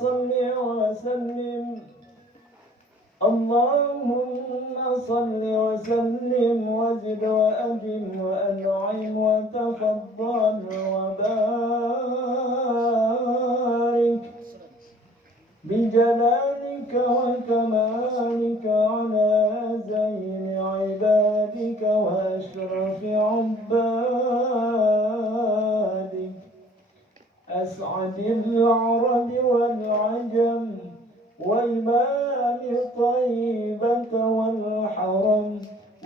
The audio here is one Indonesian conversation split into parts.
صل وسلم اللهم صل وسلم وزد وأدم وأنعم وتفضل وبارك بجلالك وكمالك على زين عبادك وأشرف عبادك أسعد العرب والعجم وإمام طيبة والحرم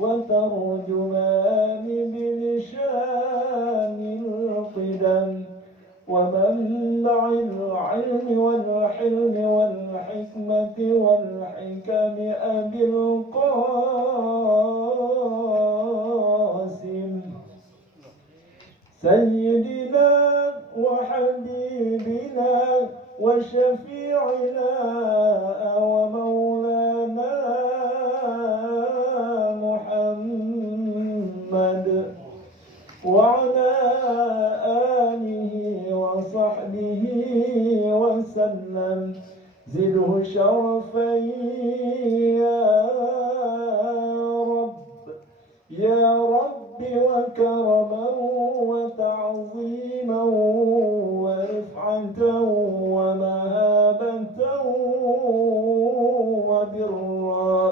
وترجمان بلسان القدم ومنبع العلم والحلم والحكمة والحكم أبي القاسم سيدنا وحبيبنا وشفيعنا ومولانا محمد وعلى آله وصحبه وسلم زده شرفا يا رب وكرما وتعظيما ورفعة ومهابة وبرا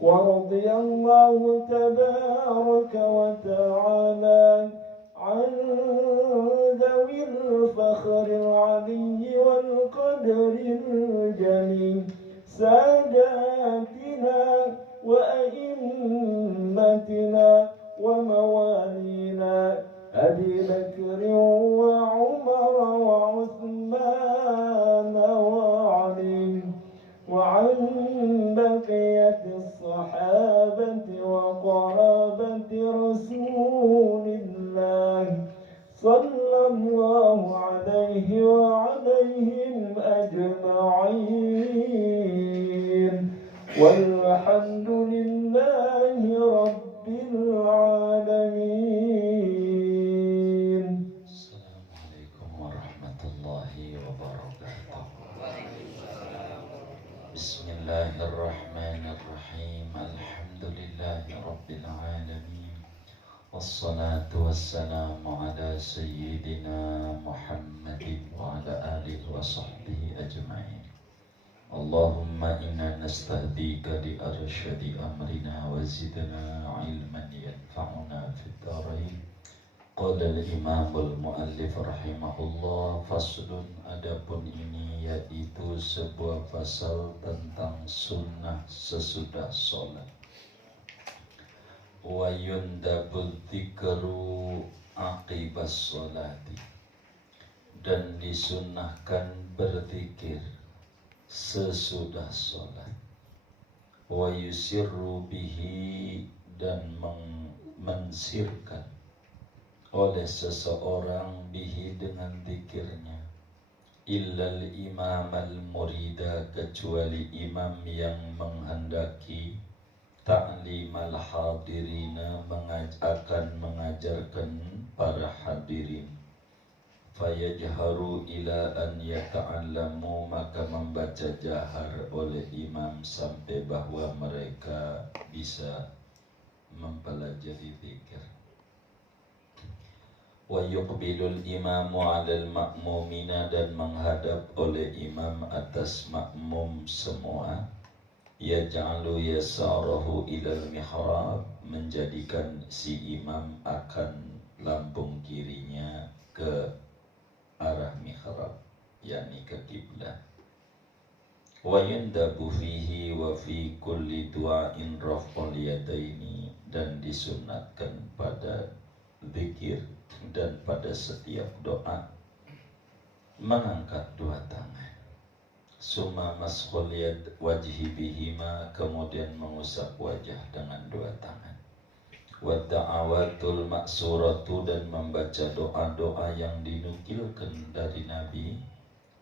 ورضي الله تبارك وتعالى عن ذوي الفخر العلي والقدر الجليل ساداتنا وأئمتنا وموالينا أبي بكر وعمر وعثمان وعلي وعن بقية الصحابة وقرابة رسول الله صلى الله عليه وعليهم أجمعين والحمد لله رب العالمين. السلام عليكم ورحمة الله وبركاته. بسم الله الرحمن الرحيم. الحمد لله رب العالمين والصلاة والسلام على سيدنا محمد وعلى آله وصحبه أجمعين. اللهم إنا نستهديك لأرشد أمرنا وزدنا علما ينفعنا في الدارين. قال الإمام المؤلف rahimahullah, faslun, adapun ini yaitu sebuah pasal tentang sunnah sesudah sholat. Wa yundabul dzikru aqibas sholati, dan disunnahkan berzikir sesudah sholat. Wa yusirru bihi, dan mensirkan oleh seseorang bihi dengan zikirnya, illal imam al-murida, kecuali imam yang menghendaki ta'limal hadirina, akan mengajarkan para hadirin. Fayajharu ila an yata'allamu, maka membaca jahar oleh imam sampai bahwa mereka bisa mempelajari zikir. Wa yuqbilul imamu 'alal ma'mumina, dan menghadap oleh imam atas makmum semua. Yaj'alu yasarahu ilal mihrab, menjadikan si imam akan lambung kirinya ke arah mihrab, yakni ke kiblat. Wa yundabu fihi wa fi kulli du'ain raf'ul yadaini, dan disunatkan pada zikir dan pada setiap doa mengangkat dua tangan. Summa maskhul yad wajhi bihima, kemudian mengusap wajah dengan dua tangan. Wa da'awatul maksuratu, dan membaca doa-doa yang dinukilkan dari Nabi.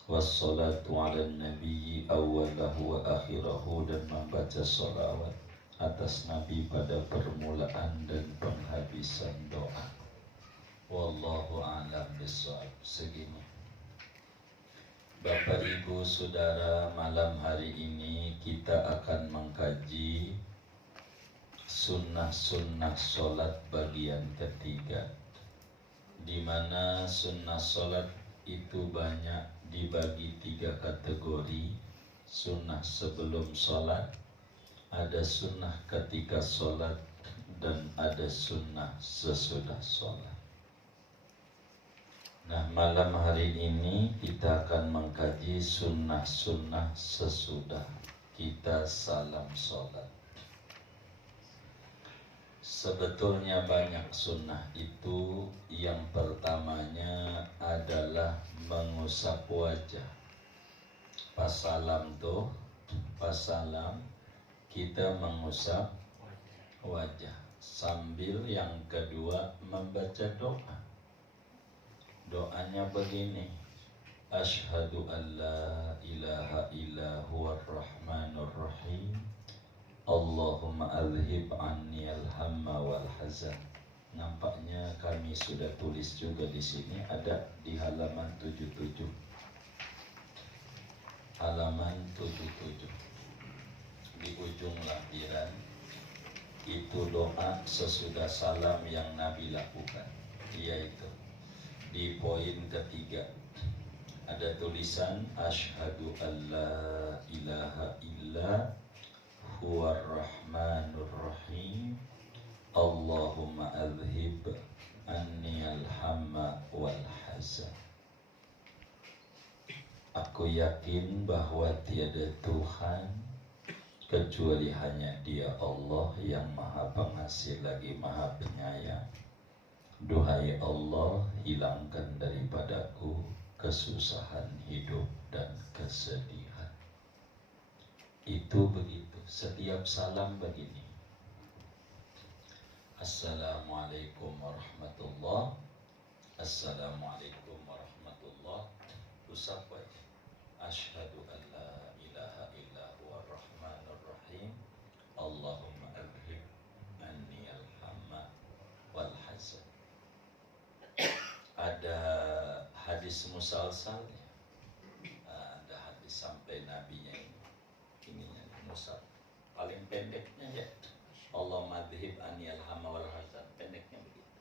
Wassalatu ala nabiyyi awwalahu wa akhirahu, dan membaca salawat atas Nabi pada permulaan dan penghabisan doa. Wallahu a'lam bishawab. Segini. Bapak Ibu Saudara, malam hari ini kita akan mengkaji sunnah-sunnah sholat bagian ketiga, di mana sunnah sholat itu banyak dibagi 3 kategori. Sunnah sebelum sholat, ada sunnah ketika sholat, dan ada sunnah sesudah sholat. Nah, malam hari ini kita akan mengkaji sunnah-sunnah sesudah kita salam sholat. Sebetulnya banyak sunnah itu. Yang pertamanya adalah mengusap wajah. Pas salam tuh, pas salam kita mengusap wajah. Sambil yang kedua membaca doa. Doanya begini: Asyhadu an la ilaha illa huwar rahmanur rahim, Allahumma adhib anni al-hamma wal hazan. Nampaknya kami sudah tulis juga di sini, ada di halaman 77. Halaman 77 di ujung lampiran itu doa sesudah salam yang Nabi lakukan, yaitu di poin ketiga ada tulisan asyhadu alla ilaha illa huwar rahmanur rahim, Allahumma adhib anni al-hamma wal hazan. Aku yakin bahwa tiada Tuhan kecuali hanya Dia, Allah yang Maha Pengasih lagi Maha Penyayang. Duhai Allah, hilangkan daripadaku kesusahan hidup dan kesedihan. Itu begitu. Setiap salam begini: Assalamualaikum warahmatullah. Assalamualaikum warahmatullah. Usap wajah. Asyhadu an la ilaha illa huwar rahmanur rahim, Allahumma adhib anni al-hamma wal hazan. Ada hadis musalsalnya, ada hadis sampai nabinya ini musal. Paling pendeknya ya Allah madhib ani alhamma wal hazan, pendeknya begitu.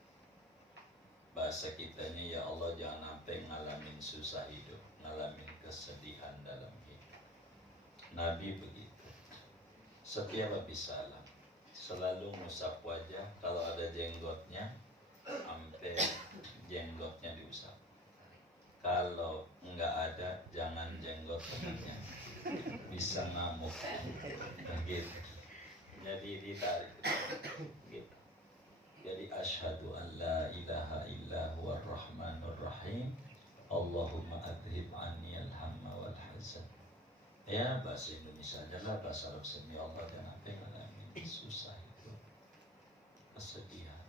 Bahasa kitanya, ya Allah jangan sampai ngalamin susah hidup, ngalamin kesedihan dalam hidup. Nabi begitu. Setiap habis salam selalu ngusap wajah. Kalau ada jenggotnya, sampai jenggotnya diusap. Kalau enggak ada, jangan jenggot temannya, bisa ngamuk gitu. Jadi ditarik gitu. Jadi asyhadu an la ilaha illa huwar rahmanur rahim, Allahumma adhib anni al-hamma wal hazan. Ya bahasa Indonesia adalah bahasa Arab semi. Allah jangan sampai ngalamin susah itu, kesedihan,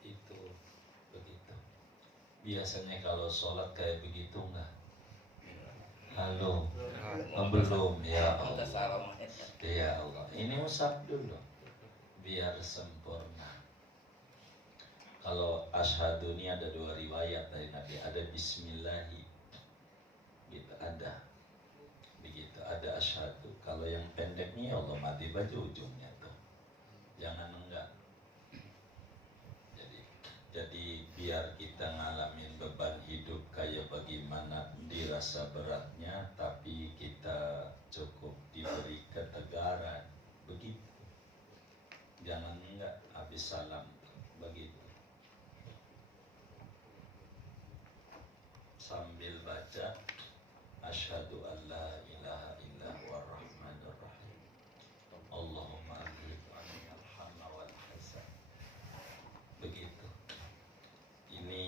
itu begitu. Biasanya kalau sholat kayak begitu enggak? Halo, belum ya Allah. Ya Allah, ini usap dulu biar sempurna. Kalau asyhadu ini ada 2 riwayat dari Nabi, ada bismillahi gitu, ada begitu, ada asyhadu. Kalau yang pendeknya ya Allah mati baca ujungnya tuh, jangan enggak. Jadi biar kita ngalamin beban hidup kayak bagaimana dirasa beratnya, tapi kita cukup diberi ketegaran begitu. Jangan enggak habis salam begitu. Sambil baca asyhadu an la ilaha illa huwar rahmanur rahim, Allahumma adhib anni al-hamma wal hazan. Begitu. Ini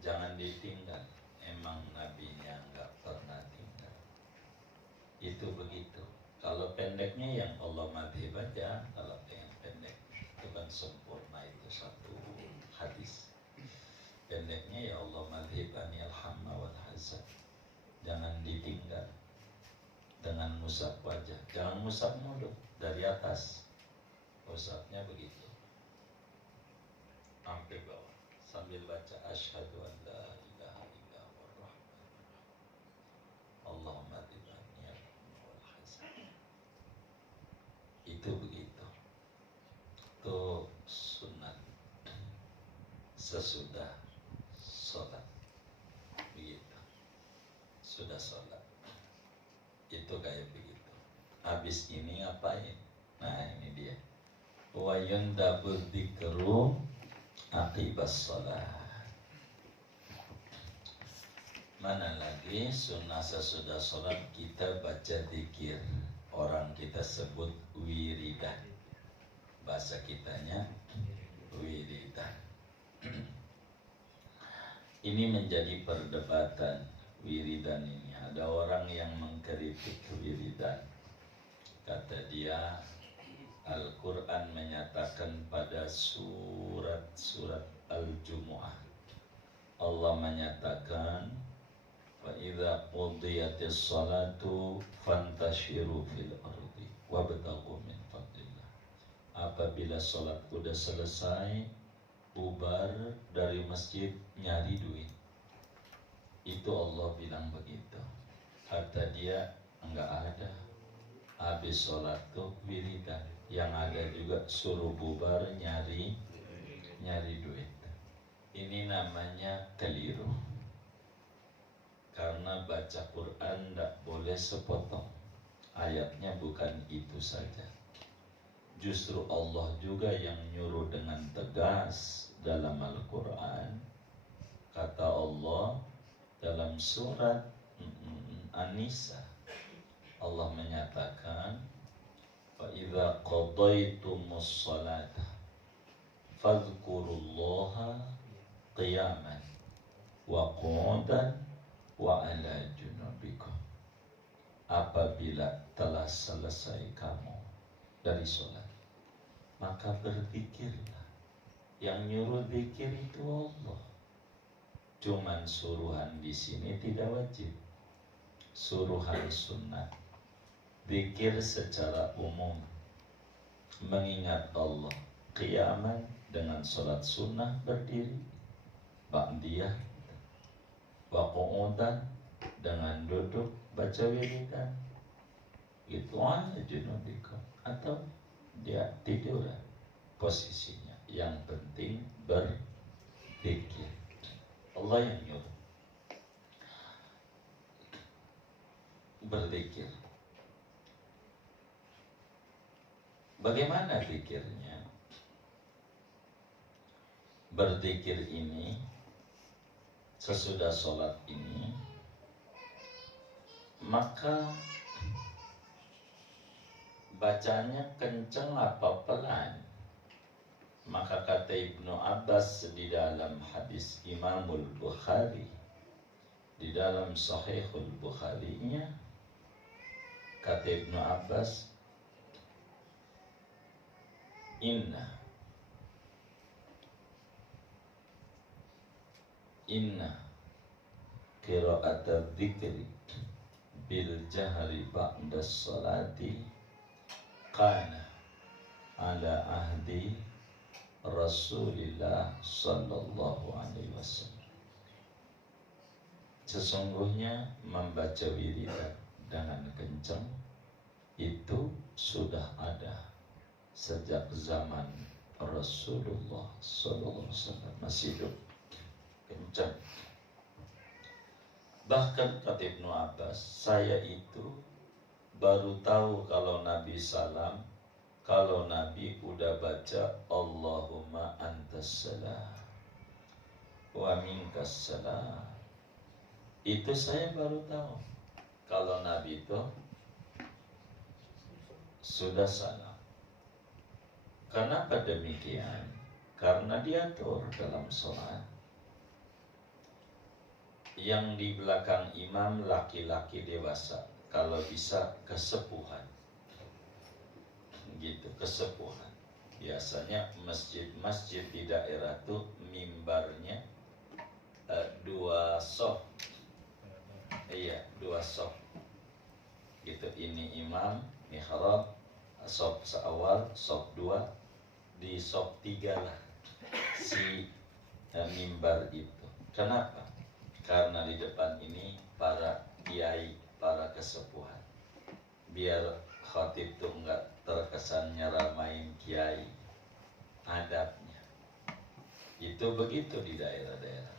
jangan ditinggal. Emang nabinya nggak pernah tinggal. Itu begitu. Kalau pendeknya yang Allah madhib aja. Kalau yang pendek itu kan sempurna, itu satu hadis. Pendeknya ya Allah madhib anni al-hamma wal hazan. Jangan ditinggal dengan ngusap wajah. Jangan ngusap mulut dari atas. Usapnya begitu sampai bawah, sambil baca asyhadu an la ilaha itu begitu. Itu sunat sesudah sholat begitu. Sudah sholat itu kayak begitu. Habis ini ngapain? Nah ini dia. Wa yundabul dzikru aqibas sholat. Mana lagi sunnah sesudah sholat kita baca dzikir. Orang kita sebut wiridan. Bahasa kitanya wiridan. Ini menjadi perdebatan wiridan ini. Ada orang yang mengkritik wiridan. Kata dia, Al-Quran menyatakan pada surat Al-Jumu'ah, Allah menyatakan, فَإِذَا قُضِيَتِ الصَّلَاةُ فَانْتَشِرُوا فِي الْأَرْضِ وَابْتَغُوا مِنْ فَضْلِ اللَّهِ. Apabila sholat udah selesai, bubar dari masjid, nyari duit. Itu Allah bilang begitu. Kata dia, enggak ada. Habis sholat tuh wiridan. Yang ada juga suruh bubar nyari duit. Ini namanya keliru. Karena baca Quran tidak boleh sepotong. Ayatnya bukan itu saja. Justru Allah juga yang nyuruh dengan tegas dalam Al-Quran. Kata Allah dalam surat An-Nisa, Allah menyatakan, فَإِذَا قَضَيْتُمُ الصَّلَاةَ فَاذْكُرُوا اللَّهَ قِيَامًا وَقُعُودًا وَعَلَى جُنُوبِكُمْ. Apabila telah selesai kamu dari sholat, maka berzikirlah. Yang nyuruh zikir itu Allah. Cuman suruhan di sini tidak wajib. Suruhan sunnah. Zikir secara umum, mengingat Allah. Qiyaman dengan sholat sunnah berdiri, ba'diyah, wa qu'udan dengan duduk baca wiridan. Itu aja junubikum. Atau dia tidur posisinya. Yang penting berzikir. Allah yang nyuruh berzikir. Bagaimana zikirnya? Berzikir ini sesudah sholat ini, maka bacanya kenceng apa pelan? Maka kata Ibnu Abbas di dalam hadis Imamul Bukhari, di dalam Sahihul Bukharinya, kata Ibnu Abbas, Inna qira'ata dzikri bil jahri ba'da sholati kana ala ahdi Rasulillah sallallahu alaihi wasallam. Sesungguhnya membaca wiridan dengan kencang itu sudah ada sejak zaman Rasulullah sallallahu alaihi wasallam masih hidup, kencang. Bahkan kata Ibnu Abbas, saya itu baru tahu kalau Nabi salam, kalau Nabi udah baca Allahumma antas salam wa minkas salam. Itu saya baru tahu kalau Nabi itu sudah salam. Kenapa demikian? Karena diatur dalam sholat. Yang di belakang imam laki-laki dewasa, kalau bisa kesepuhan, gitu, kesepuhan. Biasanya masjid-masjid di daerah tuh mimbarnya dua sof, dua sof, gitu. Ini imam mihrab, sof seawal, sof dua, di sof tiga lah si mimbar itu. Kenapa? Karena di depan ini para kiai, para kesepuhan. Biar khatib tuh enggak terkesan nyeramain kiai, adabnya itu begitu di daerah-daerah.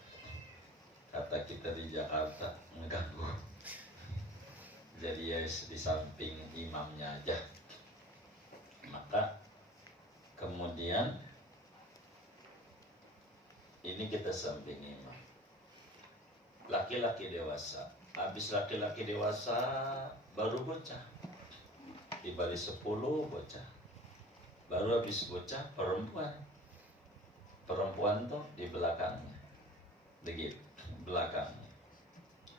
Kata kita di Jakarta mengganggu, jadi ya di samping imamnya aja. Maka kemudian ini kita samping imam, laki-laki dewasa. Habis laki-laki dewasa baru bocah, di balik 10 bocah, baru habis bocah perempuan. Perempuan tuh di belakangnya, begitu, belakangnya,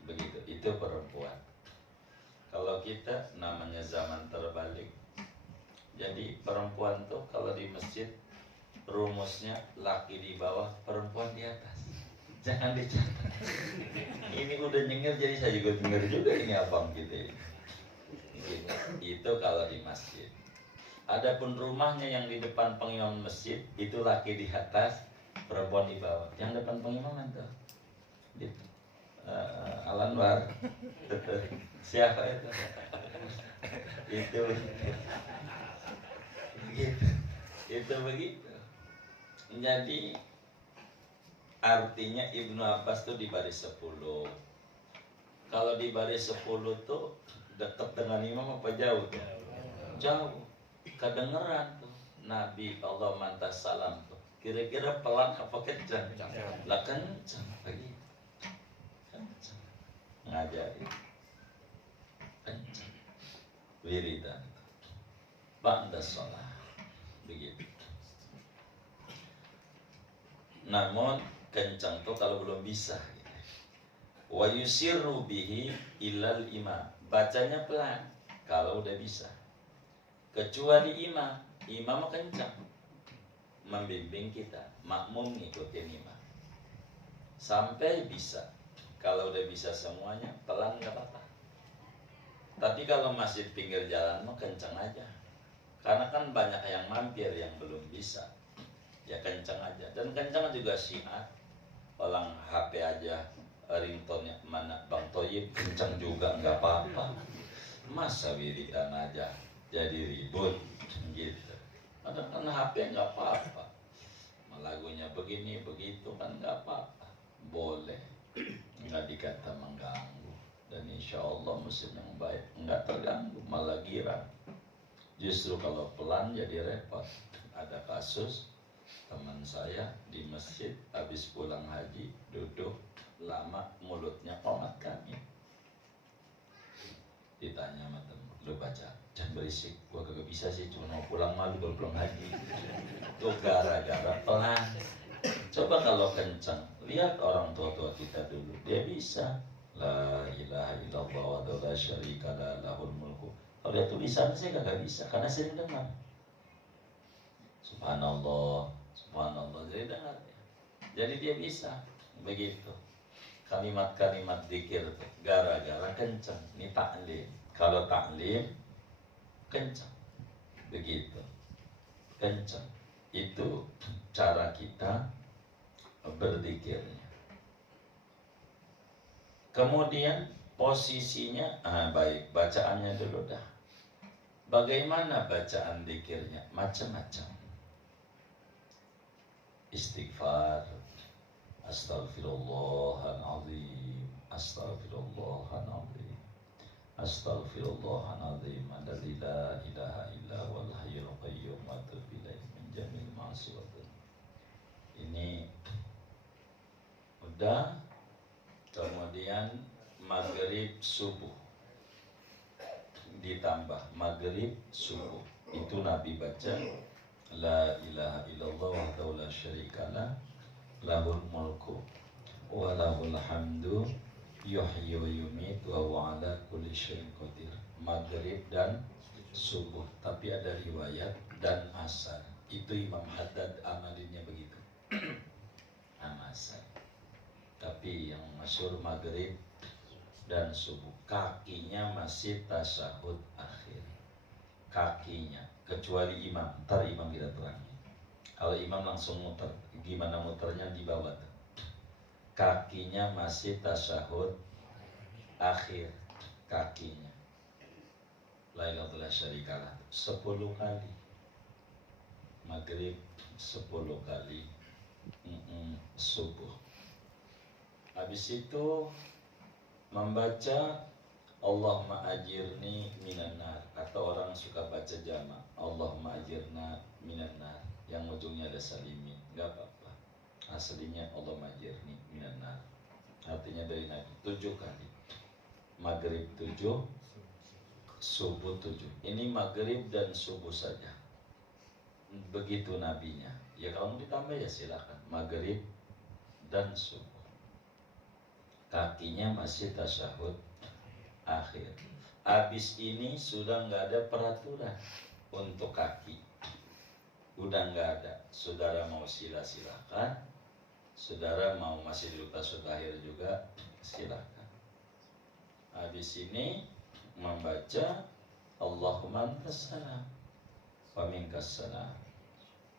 begitu. Itu perempuan. Kalau kita namanya zaman terbalik. Jadi perempuan tuh kalau di masjid rumusnya laki di bawah, perempuan di atas. Jangan dicatat. Ini udah nyengir, jadi saya juga denger juga ini abang gitu ya. Gitu. Itu kalau di masjid. Adapun rumahnya yang di depan pengimam masjid itu laki di atas, perempuan di bawah. Yang depan pengimaman tuh di Alanwar. Siapa itu? Itu begitu. Itu begitu. Jadi artinya Ibnu Abbas tuh di baris 10. Kalau di baris 10 tuh dekat dengan imam apa jauh? Jauh. Kedengeran tuh Nabi Allah mantas salam tuh. Kira-kira pelan apa kencang? Lah kencang begitu. Kencang. Ngajarin. Kencang. Wiridan. Ba'da sholat. Begitu. Namun kencang tuh kalau belum bisa. Wa yusirru bihi ilal imam. Bacanya pelan kalau udah bisa. Kecuali imam. Imam kencang membimbing kita, makmum ngikutin imam sampai bisa. Kalau udah bisa semuanya pelan gak apa-apa. Tapi kalau masjid pinggir jalan mah kencang aja. Karena kan banyak yang mampir yang belum bisa. Ya kencang aja. Dan kencang juga syiar. Orang HP aja ringtone-nya mana Bang Toyib kencang juga nggak apa-apa. Masa wiridan aja jadi ribut gitu. Kadang kan HP nggak apa-apa. Lagunya begini begitu kan nggak apa-apa. Boleh. Nggak dikata mengganggu. Dan insya Allah muslim yang baik nggak terganggu, malah girang. Justru kalau pelan jadi repot. Ada kasus teman saya di masjid habis pulang haji duduk lama mulutnya komat kami. Ditanya sama teman, lu baca, jangan berisik, gua kagak bisa sih, cuma mau pulang malu baru pulang haji. Itu gara-gara pelan. Coba kalau kencang, lihat orang tua-tua kita dulu, dia bisa. La ilaha illallah wa la syarika la lahul mulku. Kalau dia tulisan saya kagak bisa, karena sering dengar. Subhanallah, subhanallah, jadi dengar. Jadi dia bisa, begitu. Kalimat-kalimat zikir gara-gara kencang. Ini taklim. Kalau taklim kencang, begitu, kencang. Itu cara kita berzikirnya. Kemudian posisinya, baik, bacaannya dulu dah. Bagaimana bacaan zikirnya? Macam-macam. Istighfar, Astaghfirullahaladzim, Astaghfirullahaladzim, Astaghfirullahaladzim, alladzi la ilaha illa huwal hayyul qayyum wa atubu ilaihi min jami'il ma'asi wa dzunub. Ini udah. Kemudian maghrib subuh ditambah maghrib subuh itu Nabi baca la ilaha illallah wahdahu la syarikalah lahul mulku wa lahul hamdu yuhyi wa yumiit wa huwa ala kulli syai'in qadir. Maghrib dan subuh, tapi ada riwayat dan asar. Itu Imam Haddad amalinnya begitu. Asar. Tapi yang masyhur maghrib dan subuh. Kakinya masih tasyahud akhir. Kakinya, kecuali imam. Ntar imam kita terangin. Kalau imam langsung muter, gimana muternya di bawah tuh. Kakinya masih tasyahud akhir. Kakinya Lailatul Syarikalah 10 kali. Maghrib 10 kali. Subuh. Habis itu membaca Allahumma ajirni minan nar. Kata orang suka baca jamak, Allahumma ajirna minan nar, yang ujungnya ada salimin. Enggak apa-apa. Aslinya Allahumma ajirni minan nar. Artinya dari Nabi 7 kali. Maghrib 7, subuh 7. Ini maghrib dan subuh saja. Begitu nabinya. Ya kalau mau ditambah ya silakan. Maghrib dan subuh. Kakinya masih tasyahud akhir. Habis ini sudah nggak ada peraturan untuk kaki. Udah nggak ada. Saudara mau silakan. Saudara mau masih duduk tasyahud akhir juga silakan. Habis ini membaca Allahumma antas salam wa minkas salam.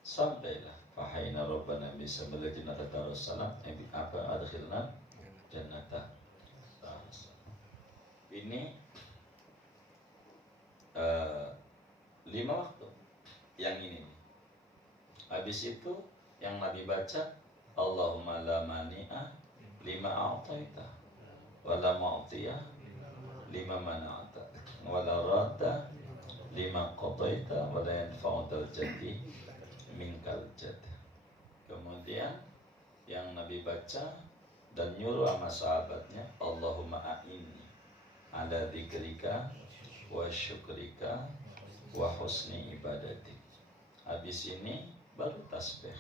Sampailah fahayna rabbana bisamil jannata darussalam apa adkhilna jannata darussalam. Ini 5 waktu. Yang ini. Habis itu yang Nabi baca Allahumma la mani'a lima a'taita wa la mu'tiya lima mana'ata wa la radda lima qadaita wa la yanfa'utal jaddi minkal jadd. Kemudian yang Nabi baca dan nyuruh sama sahabatnya, Allahumma a'inni ala dzikrika wa syukrika wa husni ibadatik. Habis ini baru tasbih.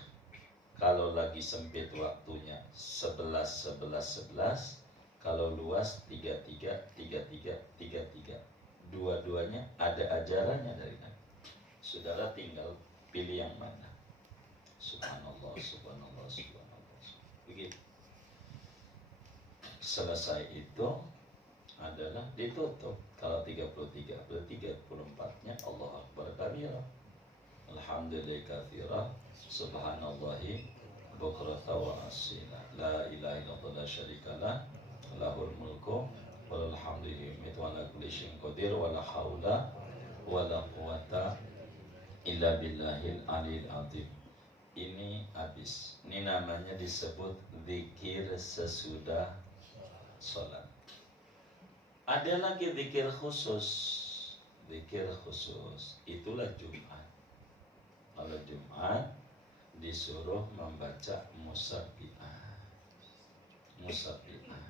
Kalau lagi sempit waktunya 11 11 11, kalau luas 33 33 33. Dua-duanya ada ajarannya dari Nabi. Saudara tinggal pilih yang mana. Subhanallah, subhanallah, subhanallah. Begitu. Selesai itu adalah ditutup. Kalau 33, berarti 34-nya Allah Akbar kabira. Alhamdulillah katsira, subhanallahi bukrata wa asila. La ilaha illallah la syarikalah, lahul mulku wa lahul hamdu wa ala kulli syai'in qadir wa la haula wa la quwata illa billahil aliyil azim. Ini habis. Ini namanya disebut zikir sesudah sholat. Ada lagi zikir khusus. Zikir khusus itulah Jumat. Kalau Jumat disuruh membaca musabbi'ah. Musabbi'ah.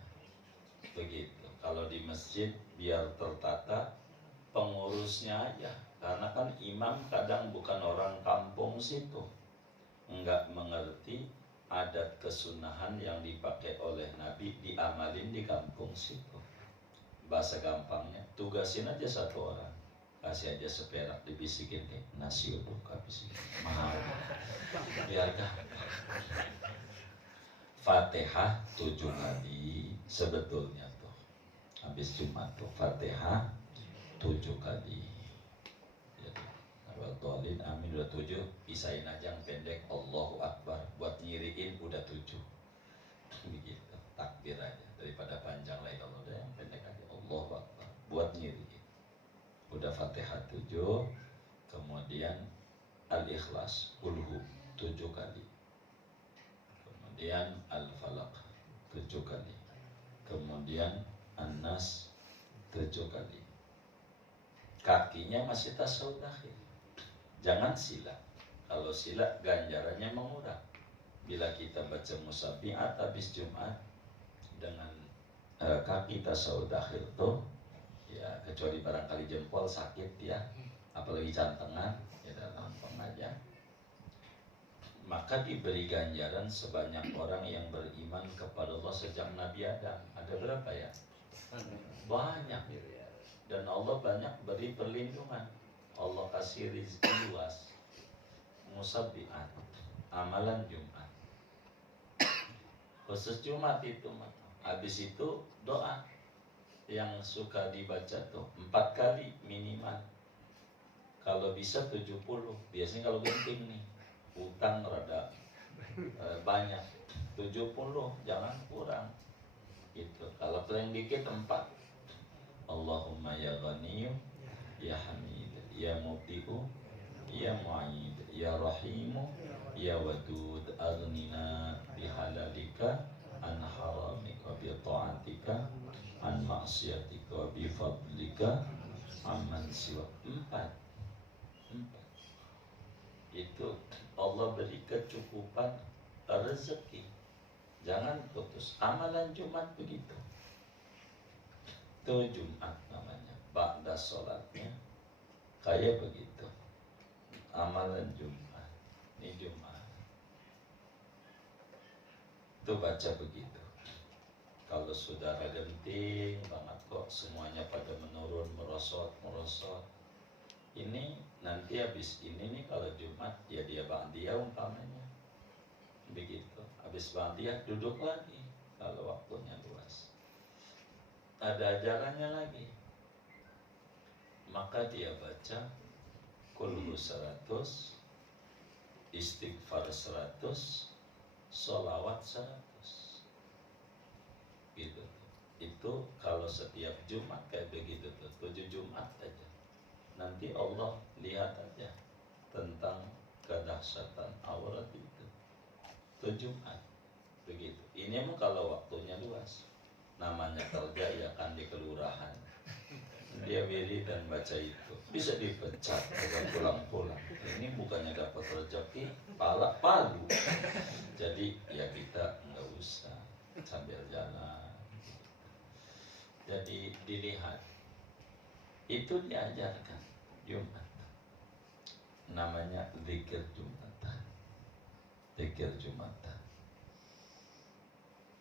Begitu. Kalau di masjid biar tertata, pengurusnya aja. Karena kan imam kadang bukan orang kampung situ, enggak mengerti adat kesunahan yang dipakai oleh Nabi diamalin di kampung situ. Bahasa gampangnya, tugasin aja satu orang, kasih aja seperak, dibisikin nih nasi uduk habis mahal, biar gampang. Fatihah 7 kali sebetulnya tuh habis Jumat tuh Fatihah 7 kali. Waltolin amin udah 7, pisahin aja yang pendek Allahu Akbar, buat nyiriin udah 7. Begitu, takbir aja daripada panjang lain. Allah udah yang pendek aja Allahu Akbar, buat nyiriin. Udah Fatihah 7, kemudian Al-Ikhlas Qulhu 7 kali, kemudian Al-Falaq 7 kali, kemudian An-Nas 7 kali. Kakinya masih tasawuf akhir. Jangan sila. Kalau sila ganjarannya mengurang. Bila kita baca musabbi'at habis Jumat dengan kaki tasawuf akhir tuh, ya kecuali barangkali jempol sakit ya, apalagi cantengan ya dalam pengajian, maka diberi ganjaran sebanyak orang yang beriman kepada Allah sejak Nabi Adam. Ada berapa ya? Banyak. Dan Allah banyak beri perlindungan. Allah kasih rezeki luas. Musabbi'at, amalan Jumat. Khusus Jumat itu, habis itu doa yang suka dibaca tuh 4 kali minimal. Kalau bisa 70. Biasanya kalau genting nih, utang rada banyak, 70, jangan kurang. Gitu. Kalau yang dikit 4. Allahumma ya ghaniyyu ya Hamid, ya Mubdi'u, ya Mu'id, ya Rahimu, ya Wadud, aghnina bihalalika an haramika bi ta'atika an maksiatika bi fadlika amman siwa. Empat itu Allah beri kecukupan rezeki, jangan putus. Amalan Jumat begitu. Itu Jumat namanya, ba'da sholatnya kayak begitu. Amalan Jumat, ini Jumat itu baca begitu. Kalau saudara genting banget kok semuanya pada menurun, merosot. Ini nanti habis ini nih kalau Jumat ya dia ba'diyah umpamanya. Begitu. Habis ba'diyah duduk lagi kalau waktunya luas. Ada ajarannya lagi. Maka dia baca kulhu 100, istighfar 100, sholawat 100. Gitu. Itu kalau setiap Jumat kayak begitu tuh, 7 Jumat aja. Nanti Allah lihat aja tentang kedahsyatan aurat itu. 7 Jumat begitu. Ini mah kalau waktunya luas. Namanya kerja ya kan di kelurahan. Dia wiridan baca itu bisa dipecat bukan pulang-pulang. Ini bukannya dapat rezeki pala palu. Jadi ya kita nggak usah sambil jalan. Jadi dilihat itu diajarkan Jumat, namanya zikir Jumatan. Zikir Jumatan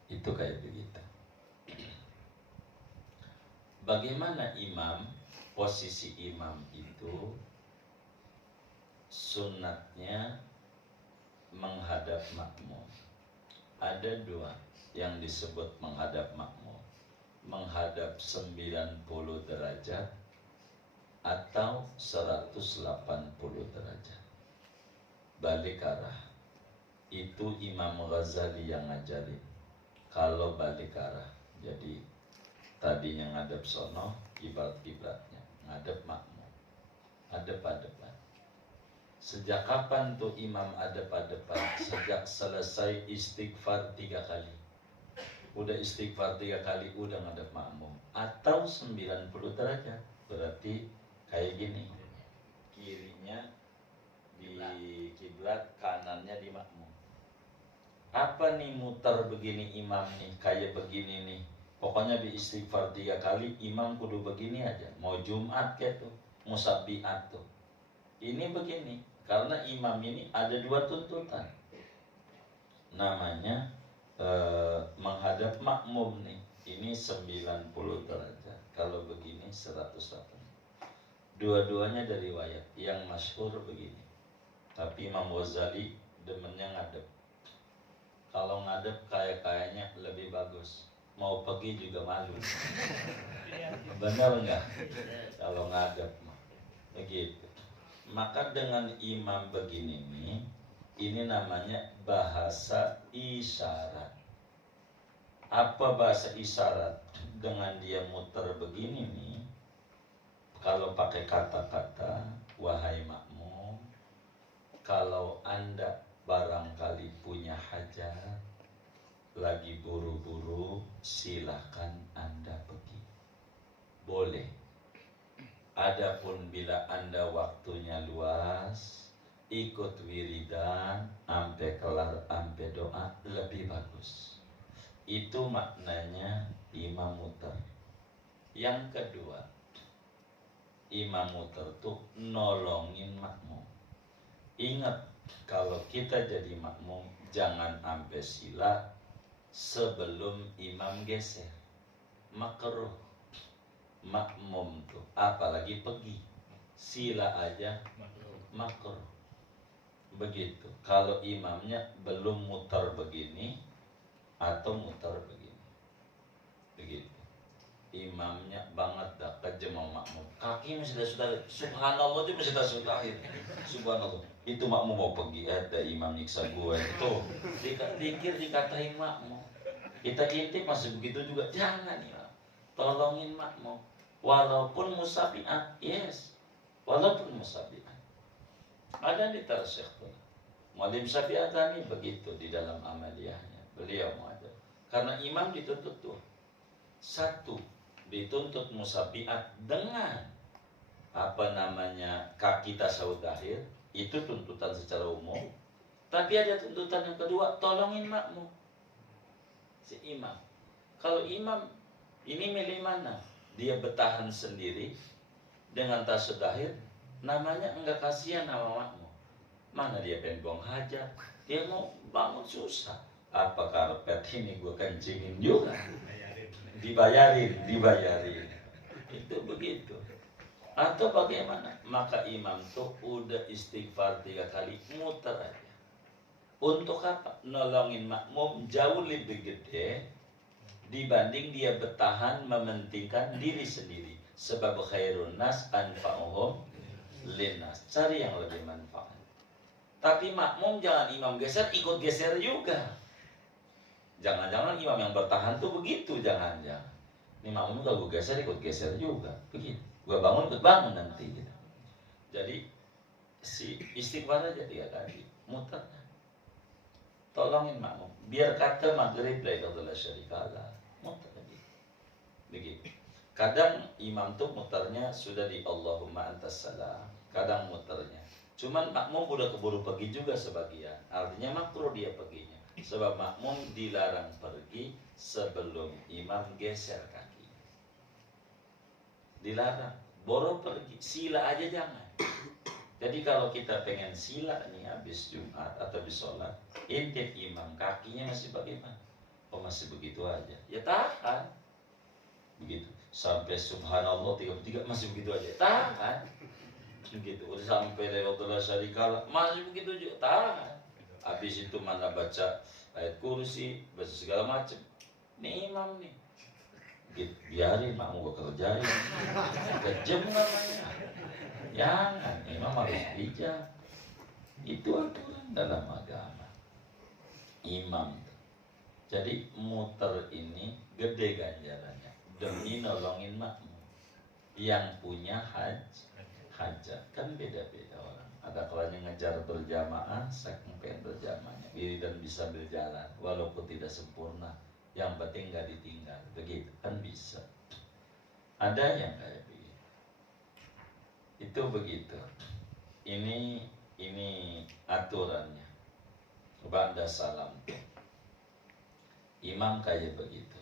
itu kayak begitu. Bagaimana imam? Posisi imam itu sunnatnya menghadap makmum. Ada 2 yang disebut menghadap makmum. Menghadap 90 derajat atau 180 derajat. Balik arah. Itu Imam Ghazali yang ngajarin. Kalau balik arah, jadi tadinya ngadep sono, kiblat-kiblatnya ngadep makmum, adep-adepan. Sejak kapan tuh imam adep-adepan? Sejak selesai istighfar 3 kali. Udah istighfar 3 kali, udah ngadep makmum. Atau 90 derajat. Berarti kayak gini, kirinya di kiblat, kanannya di makmum. Apa nih muter begini imam nih, kayak begini nih. Pokoknya di istighfar 3 kali, imam kudu begini aja. Mau Jumat kayak tuh, mau Sabiat tuh. Ini begini, karena imam ini ada 2 tuntutan. Namanya menghadap makmum nih. Ini 90 derajat. Kalau begini 180. Dua-duanya dari riwayat. Yang masyhur begini. Tapi Imam Ghazali demennya ngadep. Kalau ngadep kayaknya lebih bagus. Mau pergi juga malu. Benar nggak? Kalau ngadep begitu. Maka dengan imam begini nih, ini namanya bahasa isyarat. Apa bahasa isyarat? Dengan dia muter begini nih, kalau pakai kata-kata, wahai makmum, kalau Anda barangkali punya hajat, lagi buru-buru, silahkan Anda pergi. Boleh. Adapun bila Anda waktunya luas, ikut wiridan, ampe kelar, ampe doa, lebih bagus. Itu maknanya imam muter. Yang kedua, imam muter tuh nolongin makmum. Ingat, kalau kita jadi makmum, jangan ampe sila sebelum imam geser. Makruh. Makmum tuh, apalagi pergi, sila aja makruh. Begitu. Kalau imamnya belum muter begini atau muter begini, begitu. Imamnya banget dah kejemau makmum. Kaki masih sudah, subhanallah itu masih sudahin. Subhanallah. Itu makmum mau pergi, ada imam nyiksa gue. Tuh, dikir dikatain makmum. Kita intip masih begitu juga. Jangan ya, tolongin makmum. walaupun musabiat, yes, walaupun musabiat. Ada di Syekh Muallim Syafi'atani begitu di dalam amaliyahnya, beliau mengajar. Karena imam dituntut tuh, satu, dituntut musabiat dengan kaki tasawuf akhir, itu tuntutan secara umum. Tapi ada tuntutan yang kedua, tolongin makmum, si imam. Kalau imam ini milih mana? Dia bertahan sendiri dengan tasawuf akhir, namanya enggak kasihan sama makmum. Mana dia pengen buang hajat, dia mau bangun susah. Apa karpet ini gue kencingin juga, dibayarin. Itu begitu. Atau bagaimana? Maka imam tuh udah istighfar 3 kali, muter aja. Untuk apa? Nolongin makmum jauh lebih gede dibanding dia bertahan mementingkan diri sendiri. Sebab khairun nas anfa'uhum linnas. Cari yang lebih manfaat. Tapi makmum jangan imam geser, ikut geser juga. Jangan-jangan imam yang bertahan tuh begitu, jangan-jangan. Ini makmum kalau gue geser, ikut geser juga. Begitu. Gue bangun, ikut bangun nanti. Gitu. Jadi, si istighfar aja 3 kali. Muter. Tolongin makmum. Biar kata maghrib la ilaha syarikalah. Muter lagi. Begitu. Kadang imam tuh muternya sudah di Allahumma antas salam. Kadang muternya. Cuman makmum udah keburu pergi juga sebagian. Artinya makruh dia perginya. Sebab makmum dilarang pergi sebelum imam geser kaki. Dilarang. Boro pergi. Sila aja jangan. Jadi kalau kita pengen sila nih habis Jumat atau habis sholat, intip imam, kakinya masih bagaimana? Oh masih begitu aja. Ya tahan. Begitu. Sampai subhanallah 33 masih begitu aja. Tahan. Begitu, udah sampai lewat syarikalah masih begitu juga, tahan. Habis itu mana baca ayat kursi, baca segala macam. Ini imam nih, biarin makmum gua kerjain. Kejam namanya. Jangan, imam harus bijak. Itu aturan dalam agama. Imam. Jadi muter ini gede ganjarannya demi nolongin makmum yang punya hajat. Kan beda-beda orang. Ada kalanya ngejar berjamaah, saking pengen berjamaahnya, wiridan bisa berjalan walaupun tidak sempurna, yang penting gak ditinggal. Begitu kan bisa. Ada yang kayak begitu. Itu begitu. Ini aturannya. Ba'da salam. Imam kayak begitu.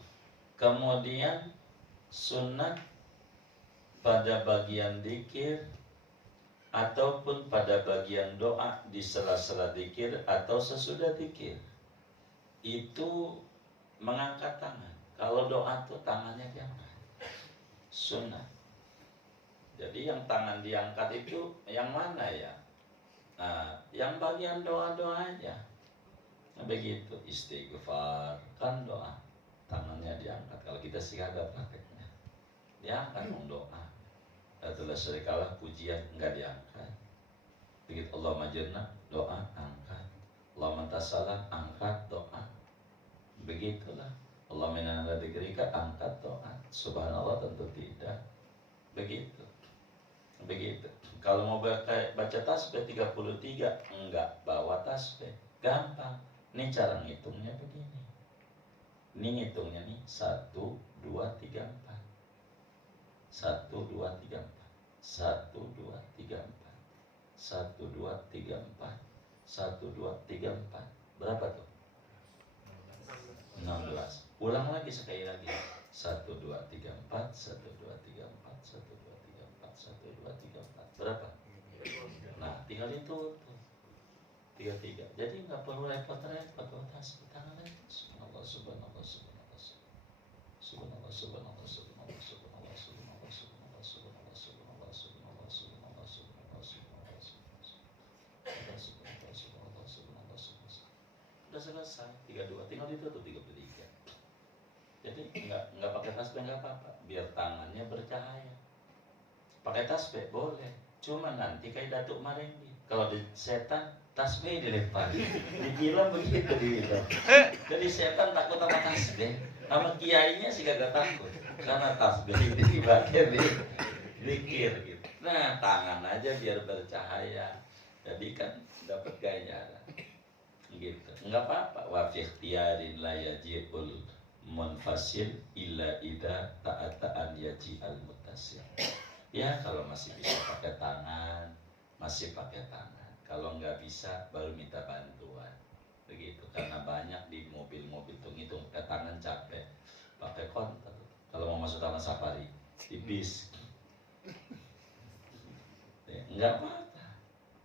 Kemudian sunat pada bagian dzikir ataupun pada bagian doa di sela-sela dzikir atau sesudah dzikir itu mengangkat tangan. Kalau doa tuh tangannya diangkat, sunnah. Jadi yang tangan diangkat itu yang mana ya? Nah, yang bagian doa-doa aja. Nah, begitu istighfar kan doa, tangannya diangkat. Kalau kita sih agak prakteknya diangkat doa. Adalah serikalah pujian enggak diangkat. Begitu Allah majurna doa angkat. Allah mantasalah angkat doa. Begitulah. Allah minana dzikrika angkat doa. Subhanallah tentu tidak. Begitu. Kalau mau baca tasbih 33 enggak bawa tasbih. Gampang. Ini cara ngitungnya begini. Ini ngitungnya nih 1 2 3 4. 1 2 3 4. 1 2 3 4. 1 2 3 4. 1 2 3 4. 1 2 3 4. Berapa tuh? 16. Ulang lagi sekali lagi. 1 2 3 4. 1 2 3 4. 1 2 3 4. 1 2 3 4. Berapa? Nah, tinggal itu tuh. 33. Jadi nggak perlu repot-repot tasbih tangan aja. Subhanallah subhanallah subhanallah subhanallah subhanallah subhanallah subhanallah subhanallah subhanallah subhanallah subhanallah subhanallah subhanallah subhanallah subhanallah subhanallah. Udah selesai 32, tinggal ditutup 33. Jadi nggak pakai tasbih nggak apa-apa, biar tangannya bercahaya. Pakai tasbih boleh, cuma nanti kayak Datuk Marendi. Kalau di setan tasbih dilempar. Di film begitu di film. Jadi setan takut sama tasbih, sama kiainya sih gak takut karena tasbih. dipakai di zikir gitu. Nah, tangan aja biar bercahaya. Jadi kan dapat ganjaran. Gitu. Enggak apa-apa. Wa fi ikhtiyarin la yajibul munfasil illa ida ta'ata'an yaji'al mutasil. Ya kalau masih bisa pakai tangan, masih pakai tangan. Kalau nggak bisa baru minta bantuan. Begitu. Karena banyak di mobil-mobil tuh ngitung pakai tangan capek. Pakai konter. Kalau mau masuk taman safari di bis. Ya, enggak apa-apa.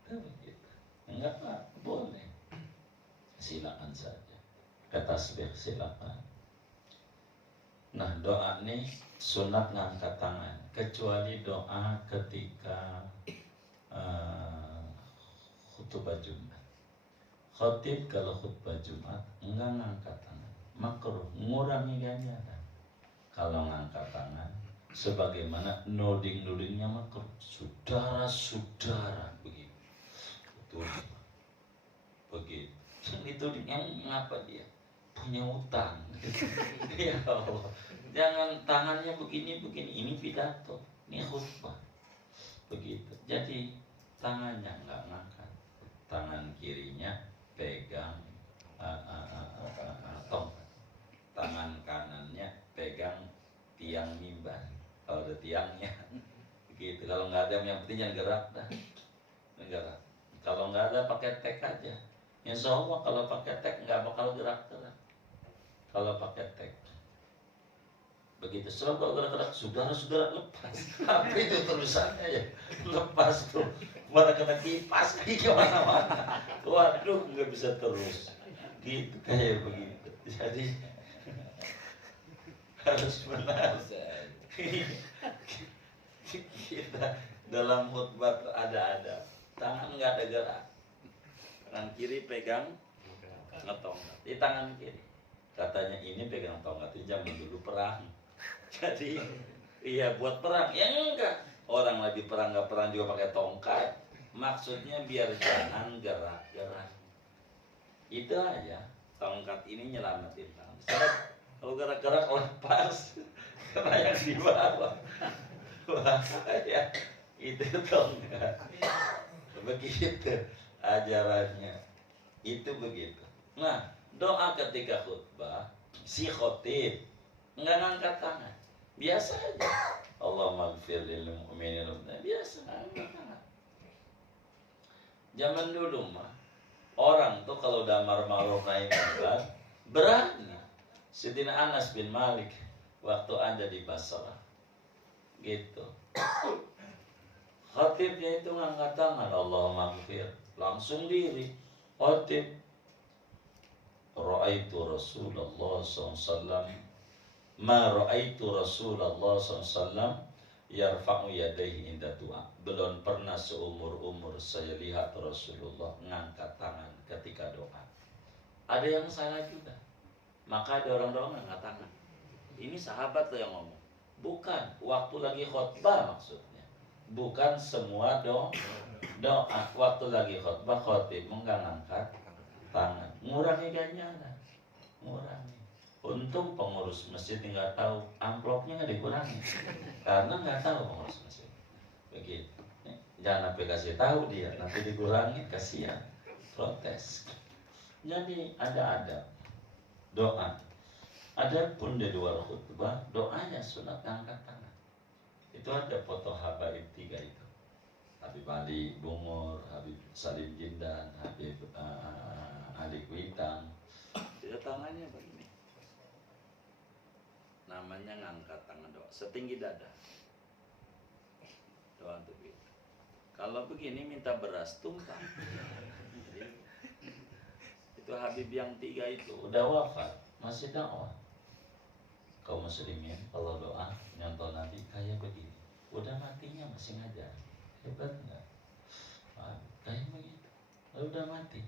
Begitu. Enggak apa-apa, boleh. Silakan saja. Kata tasbih silakan. Nah, doa nih sunat ngangkat tangan, kecuali doa ketika khutbah Jumat. Khotib kalau khutbah Jumat enggak ngangkat tangan, makruh, ngurangi ganjaran. Kalau ngangkat tangan, sebagaimana nuding-nudingnya makruh. Saudara-saudara begitu, begitu. Itu yang ngapa dia? Punya utang. Ya Allah. Jangan tangannya begini, ini pidato, ini khutbah. Begitu. Jadi tangannya enggak ngangkat. Tangan kirinya pegang tongkat. Tangan kanannya pegang tiang mimbar. Kalau ada tiangnya. Begitu. Kalau nggak ada, yang penting jangan gerak dah. Gerak. Kalau nggak ada pakai tek aja. Insya Allah kalau pakai tek nggak bakal gerak-gerak. Kalau pakai tek. Begitu. Sebab kalau gerak-gerak, saudara-saudara lepas. Apa itu terusannya ya? Lepas tuh. Mana kena kipas lagi kemana-mana. Waduh, nggak bisa terus. Gitu kayak begitu. Jadi harus benar. Kita dalam khutbah ada tangan nggak ada gerak. Tangan kiri pegang ngetongkat di tangan kiri. Katanya ini pegang tongkat itu zaman dulu perang. Jadi iya buat perang. Ya enggak. Orang lagi perang nggak perang juga pakai tongkat. Maksudnya biar jangan gerak-gerak. Itu aja. Tongkat ini nyelamatin tangan. Kalau gerak-gerak lepas. Karena yang di bawah. Wah, ya itu tongkat. Begitu ajarannya. Itu begitu. Nah, doa ketika khutbah, si khotib nggak ngangkat tangan, biasa aja. Allahumma ighfir lil mu'minin wal mu'minat, biasa ngangkat tangan. Zaman dulu mah orang tuh kalau udah amar ma'ruf nahi munkar berani. Sayyidina Anas bin Malik waktu ada di Basrah gitu. Khatibnya itu ngangkat tangan, Allahumma ighfir, langsung diri. Khatib, ra'aitu Rasulullah SAW, ma ra'aitu Rasulullah SAW yarfa'u yadayhi inda du'a. Belum pernah seumur-umur saya lihat Rasulullah ngangkat tangan ketika doa. Ada yang salah juga. Maka ada orang-orang ngangkat tangan. Ini sahabat tuh yang ngomong. Bukan, waktu lagi khutbah maksudnya. Bukan semua doa. Waktu lagi khutbah, khotib enggak ngangkat tangan. Ngurangi ganjaran. Ngurangi. Untung pengurus masjid nggak tahu, amplopnya nggak dikurangi. Karena nggak tahu pengurus masjid. Begitu. Jangan sampai kasih tahu dia, nanti dikurangi, kasihan. Protes. Jadi ada doa. Adapun di luar khutbah, doanya sunat angkat tangan. Itu ada foto habaib 3 itu. Habib Ali Bungur, Habib Salim Jindan, Habib Ali Kuitang. Dia tangannya begini. Namanya ngangkat tangan doa, setinggi dada. Doa untuk itu. Kalau begini minta beras tumpah. Itu Habib yang 3 itu udah wafat, masih dakwah. Kaum muslimin kalau doa nyontoh Nabi kayak begini, udah matinya masih ngajar, hebat nggak? Kayak begitu, udah mati,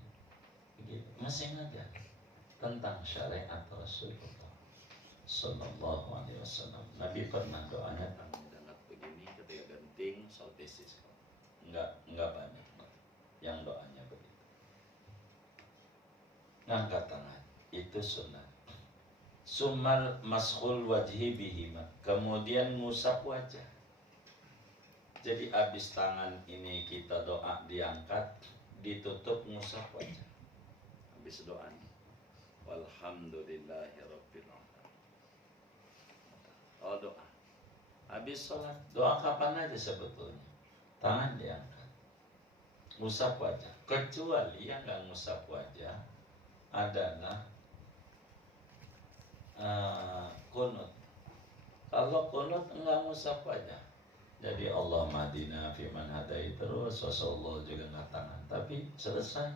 begitu masih ngajar tentang syariat Rasulullah Sallallahu Alaihi Wasallam. Nabi pernah doanya tangan diangkat begini ketika genting soltesis, nggak banyak yang doanya begitu. Ngangkat tangan itu sunnah. Summal maskhul wajhi bihima, kemudian ngusap wajah. Jadi abis tangan ini kita doa diangkat, ditutup ngusap wajah. Habis doanya, walhamdulillahirabbil alamin. Oh, doa. Habis sholat, doa kapan aja sebetulnya. Tangan diangkat, ngusap wajah. Kecuali yang nggak ngusap wajah adalah kunut. Kalau kunut enggak ngusap wajah. Jadi Allah madina fiman hadai terus, Rasulullah juga angkat tangan. Tapi selesai.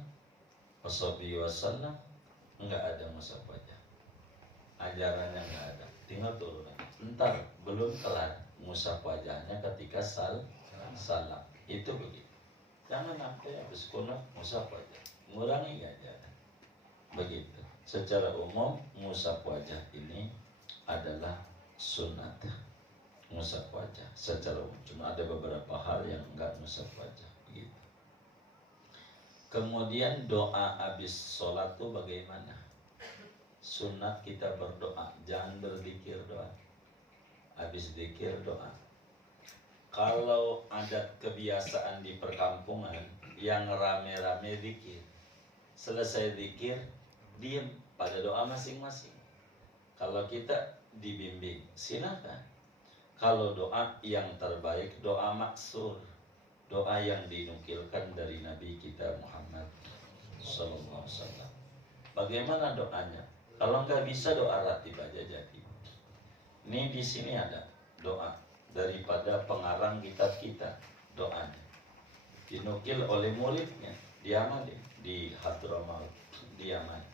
Wassabi wassalam enggak ada ngusap wajah. Ajarannya enggak ada. Tinggal turun. Entar belum kelar ngusap wajahnya ketika salam. Itu begitu. Jangan sampai habis kunut ngusap wajah. Ngurangi aja. Begitu. Secara umum ngusap wajah ini adalah sunat. Ngusap wajah secara umum. Cuma ada beberapa hal yang enggak ngusap wajah. Begitu. Kemudian doa habis sholat itu bagaimana? Sunat kita berdoa, jangan berzikir doa. Habis zikir doa. Kalau ada kebiasaan di perkampungan yang rame-rame zikir, selesai zikir diam pada doa masing-masing. Kalau kita dibimbing, silakan. Kalau doa yang terbaik, doa maksur, doa yang dinukilkan dari Nabi kita Muhammad Sallallahu Alaihi Wasallam. Bagaimana doanya? Kalau nggak bisa doa ratib aja jadi. Ini di sini ada doa daripada pengarang kitab kita, doanya dinukil oleh muridnya, diamalin di Hadramaut, diamalin.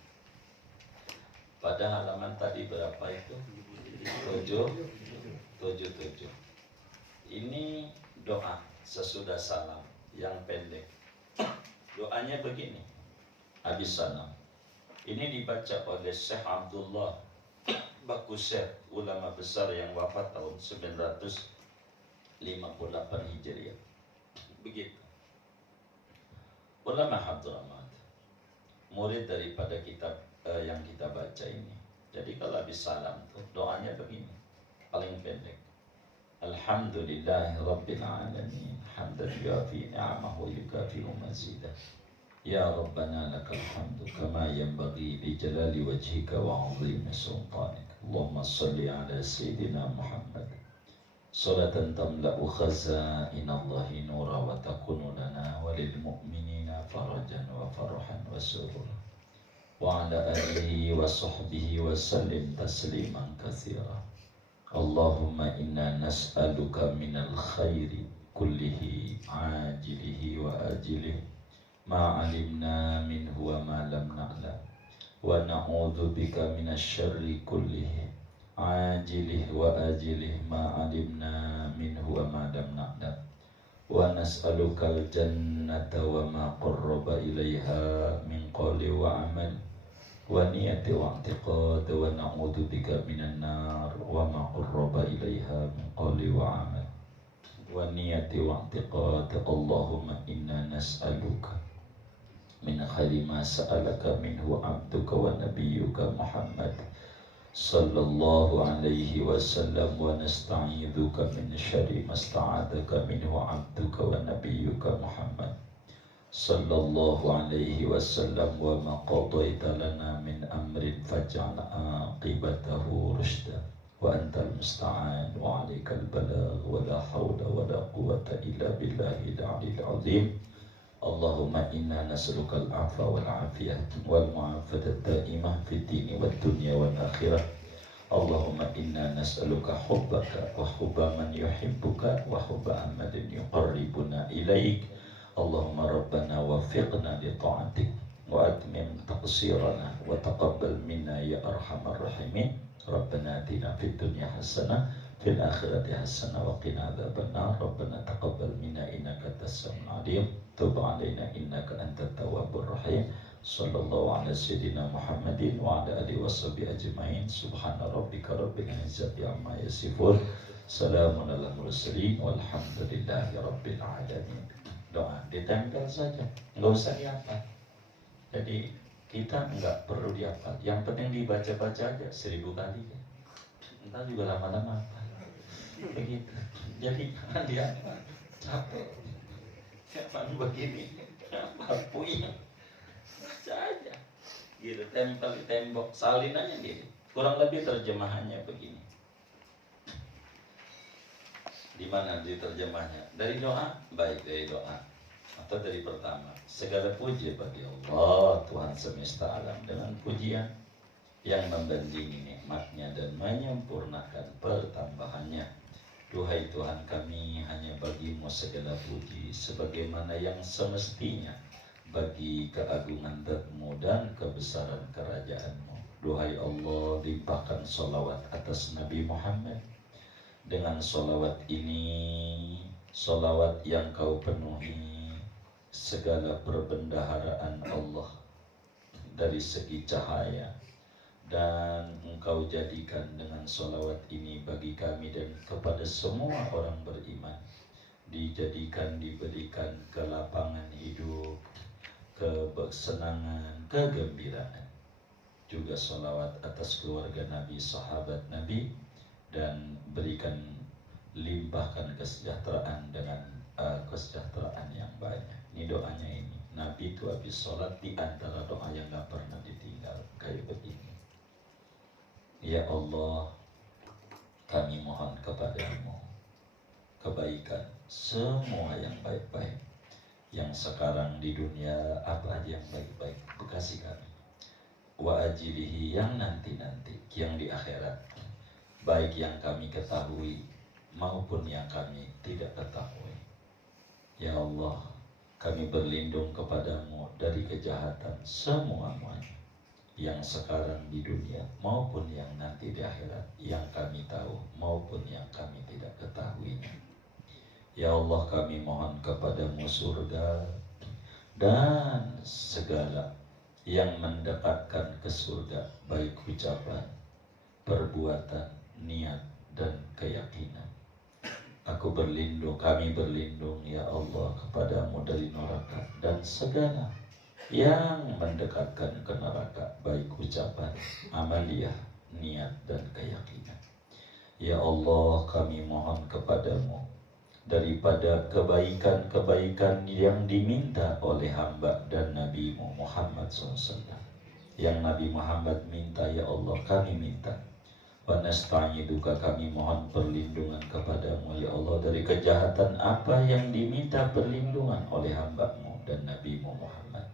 Pada halaman tadi berapa itu? 77. Ini doa sesudah salam yang pendek. Doanya begini. Habis salam. Ini dibaca oleh Syekh Abdullah Bakusir, ulama besar yang wafat tahun 958 Hijriah. Begitu. Ulama Hadramaut, murid daripada kitab yang kita baca ini. Jadi kalau habis salam tuh doanya begini, paling pendek. Alhamdulillahi Rabbil Alamin, hamdan yuafi ni'amahu yukafi mazidah. Ya Rabbana lakal hamdu kama yanbaghi li jalali wajhika wa 'azimi sultanik. Allahumma salli ala sayyidina Muhammad salatan tamla'u khazainallahi nura wa takunu lana walil mu'minina farajan wa farahan wa surura. Wa ala alihi wa sahbihi wa sallim tasliman katsira. Allahumma inna nas'aluka minal khairi kullihi ajilihi wa ajilihi ma 'alimna minhu wa ma lam na'lam wa na'udzu bika minasy syarri kullihi ajilihi wa ajilihi ma 'alimna minhu wa ma lam na'lam wa nas'aluka al-jannata wa ma qarraba ilaiha min qawli wa 'amal wa niyati wa i'tiqad wa na'udzu bika minan nar wa ma qarraba ilaiha min qawli wa 'amal wa niyati wa i'tiqad. Allahumma inna nas'aluka min khairi ma sa'alaka minhu 'abduka wa nabiyyuka Muhammad sallallahu alaihi wasallam wa nasta'idzuka min syarri ma sta'adzaka minhu 'abduka wa nabiyyuka Muhammad sallallahu alaihi wasallam wa ma qadaita lana min amrin faj'al aqibatahu rushda wa antal musta'an wa 'alaikal balagh wa la hawla wa la quwwata illa billahil 'aliyyil 'azim. Allahumma inna nas'aluka al-'afwa wal 'afiyah wal mu'afata ad-da'imah fid dini wad dunya wal akhirah. Allahumma inna nas'aluka hubbaka wa hubba man yuhibbuka wa hubba amalin yuqarribuna ilaik. Allahumma rabbana waffiqna li ta'atik wa atmim taqsirana wa taqabbal minna ya arhamar rahimin. Rabbana atina fid dunya hasanah fil akhirati hasanah wa qina adzabannar. Rabbana taqabbal minna innaka antas samiul 'alim. Tub 'alaina innaka antat tawwabur rahim. Sallallahu ala sayyidina Muhammadin wa ala alihi washabihi ajmain. Subhana rabbika rabbil izzati amma yasifun. Salamun alal mursalin walhamdulillahi rabbil alamin. Doa ditempel saja, nggak usah diapa. Jadi kita nggak perlu dihafal, yang penting dibaca-baca aja 1000 kali ya. Entar juga lama-lama apa begitu. Jadi jangan dia capek siapa begini apa punya baca aja gitu, tempel di tembok, salin aja gitu. Kurang lebih terjemahannya begini. Di mana di terjemahnya? Dari doa, baik dari doa atau dari pertama. Segala puji bagi Allah Tuhan semesta alam, dengan pujian yang membandingi nikmatnya dan menyempurnakan pertambahannya. Duhai Tuhan kami, hanya bagimu segala puji sebagaimana yang semestinya bagi keagungan Dat-Mu dan kebesaran kerajaan-Mu. Duhai Allah, limpahkan sholawat atas Nabi Muhammad. Dengan sholawat ini, sholawat yang Kau penuhi segala perbendaharaan Allah dari segi cahaya, dan Engkau jadikan dengan sholawat ini bagi kami dan kepada semua orang beriman, dijadikan, diberikan kelapangan hidup, kesenangan, kegembiraan. Juga sholawat atas keluarga Nabi, sahabat Nabi, dan berikan, limpahkan kesejahteraan dengan kesejahteraan yang banyak. Ini doanya ini. Nabi itu habis sholat di antara doa yang gak pernah ditinggal kayak begini. Ya Allah, kami mohon kepadamu kebaikan, semua yang baik-baik, yang sekarang di dunia apa aja yang baik-baik, bekasi kami. Wa ajilihi, yang nanti-nanti, yang di akhirat, baik yang kami ketahui maupun yang kami tidak ketahui. Ya Allah, kami berlindung kepadamu dari kejahatan semuanya, yang sekarang di dunia maupun yang nanti di akhirat, yang kami tahu maupun yang kami tidak ketahuinya. Ya Allah, kami mohon kepadamu surga dan segala yang mendekatkan ke surga, baik ucapan, perbuatan, niat, dan keyakinan. Aku berlindung, kami berlindung ya Allah kepadamu dari neraka dan segala yang mendekatkan ke neraka, baik ucapan, amaliyah, niat, dan keyakinan. Ya Allah, kami mohon kepadamu daripada kebaikan-kebaikan yang diminta oleh hamba dan Nabi-Mu Muhammad SAW. Yang Nabi Muhammad minta, ya Allah kami minta. Wa nasta'iduka, kami mohon perlindungan kepadamu ya Allah dari kejahatan apa yang diminta perlindungan oleh hamba-Mu dan Nabi-Mu Muhammad.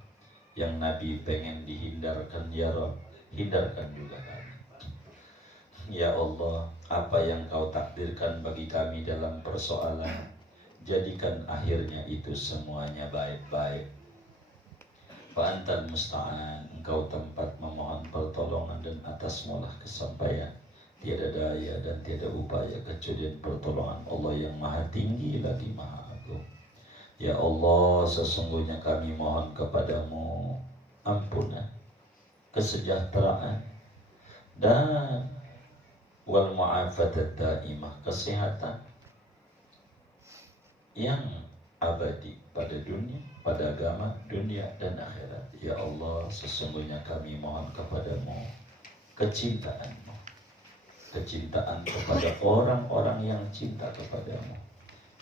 Yang Nabi pengen dihindarkan, ya Rabb, hindarkan juga kami. Ya Allah, apa yang Kau takdirkan bagi kami dalam persoalan, jadikan akhirnya itu semuanya baik-baik. Fa antal musta'an, Engkau tempat memohon pertolongan dan atasmu lah kesampaian. Tiada daya dan tiada upaya kecuali pertolongan Allah yang maha tinggi lagi maha agung. Ya Allah, sesungguhnya kami mohon kepadamu ampunan, kesejahteraan, dan wal mu'afatat daimah, kesehatan yang abadi pada dunia, pada agama, dunia dan akhirat. Ya Allah, sesungguhnya kami mohon kepadamu kecintaan-Mu, kecintaan kepada orang-orang yang cinta kepadamu,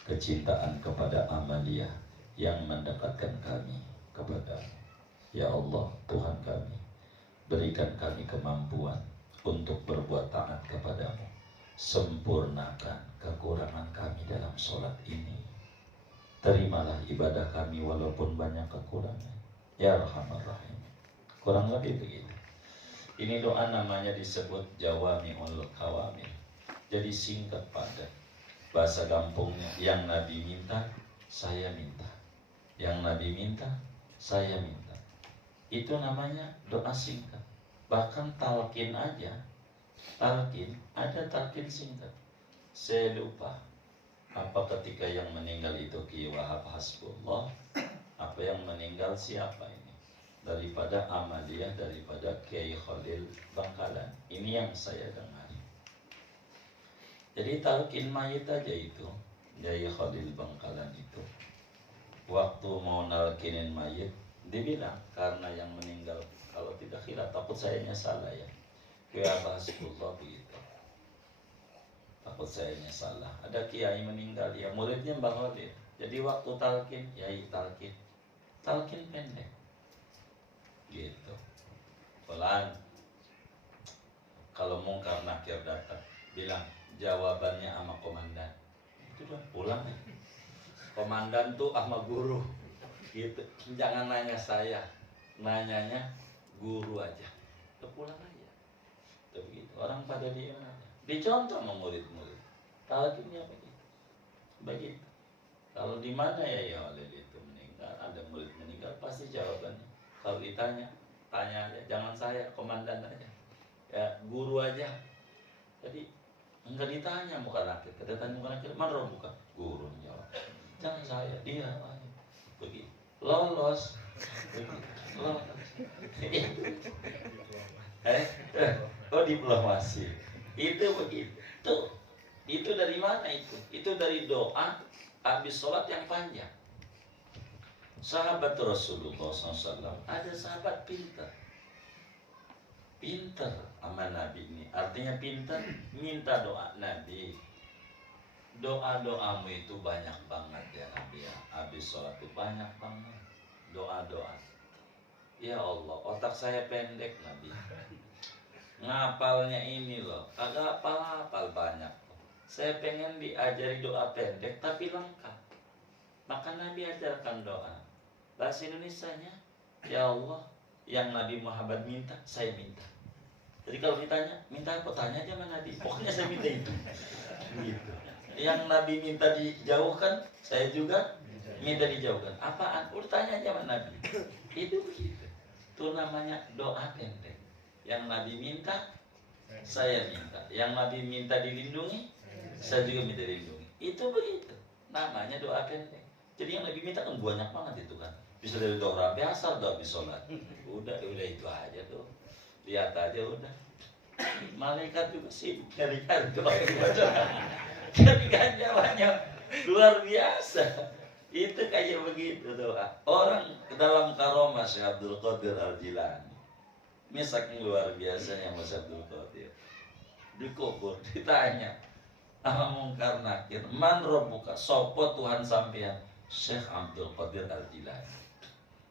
kecintaan kepada amaliyah yang mendekatkan kami kepadamu. Ya Allah, Tuhan kami, berikan kami kemampuan untuk berbuat taat kepadamu. Sempurnakan kekurangan kami dalam sholat ini. Terimalah ibadah kami walaupun banyak kekurangan. Ya Rahman Rahim. Kurang lebih begitu. Ini doa namanya disebut Jawami'ul Kawamil. Jadi singkat padat. Bahasa gampangnya, yang Nabi minta, saya minta. Yang Nabi minta, saya minta. Itu namanya doa singkat. Bahkan talqin aja, talqin, ada talqin singkat. Saya lupa apa ketika yang meninggal itu Ki Wahab Hasbullah, apa yang meninggal siapa ini, daripada amaliyah, daripada Kiai Khalil Bangkalan. Ini yang saya dengar. Jadi talqin mayit aja itu, Kiai Khalil Bangkalan itu waktu mau nalkinin mayit, Dibilang karena yang meninggal kalau tidak khilaf, takut sayanya salah ya. Kayak bahasullah begitu. Takut sayanya salah. Ada kiai meninggal ya, muridnya Mbah Khalil. Jadi waktu talqin, yai talqin. Talqin pendek. Gitu. Pelan. Kalau mungkar nakir datang, bilang jawabannya sama komandan. Itu udah pulang ya. Komandan tuh sama guru. Gitu. Jangan nanya saya, nanyanya guru aja. Udah pulang aja. Udah begitu. Orang pada diam aja. Dicontoh sama murid-murid. Talqinnya begitu. Begitu. Kalau di mana ya oleh itu meninggal, ada murid meninggal, pasti jawabannya. Kalau ditanya, tanya aja. Jangan saya, komandan aja. Ya guru aja. Jadi enggak ditanya muka nakir. Kita tanya muka nakir, mana bukan? Guru jawab. Jangan saya, dia aja. Begitu. Lolos. Begitu. Lolos. Oh diplomasi. Itu begitu. Itu dari mana itu? Itu dari doa habis sholat yang panjang. Sahabat Rasulullah SAW, ada sahabat pintar sama Nabi ini. Artinya pintar, minta doa Nabi. Doa-doamu itu banyak banget ya Nabi ya. Habis sholat itu banyak banget doa-doa. Ya Allah, otak saya pendek Nabi. Ngapalnya ini loh, agak hafal banyak. Saya pengen diajari doa pendek tapi lengkap. Maka Nabi ajarkan doa. Bahasa Indonesianya, ya Allah, yang Nabi Muhammad minta, saya minta. Jadi kalau ditanya, minta apa? Tanya aja sama Nabi. Pokoknya saya minta itu. Gitu. Yang Nabi minta dijauhkan, saya juga minta dijauhkan. Apaan? Udah tanya aja sama Nabi. Itu begitu. Itu namanya doa pendek. Yang Nabi minta, saya minta. Yang Nabi minta dilindungi, saya juga minta dilindungi. Itu begitu. Namanya doa pendek. Jadi yang Nabi minta kan banyak banget itu kan. Bisa dari doa biasa, doa habis sholat. Udah itu aja tuh. Lihat aja udah. Malaikat juga sih nyarikan doa dibaca. Jadi kan jawabannya luar biasa. Itu kayak begitu doa. Orang dalam karomah Syekh Abdul Qadir Al-Jilani. Ini saking luar biasanya Mas Abdul Qadir. Dikubur, ditanya sama mungkar nakir, man rabbuka, sopo Tuhan sampean? Syekh Abdul Qadir Al-Jilani.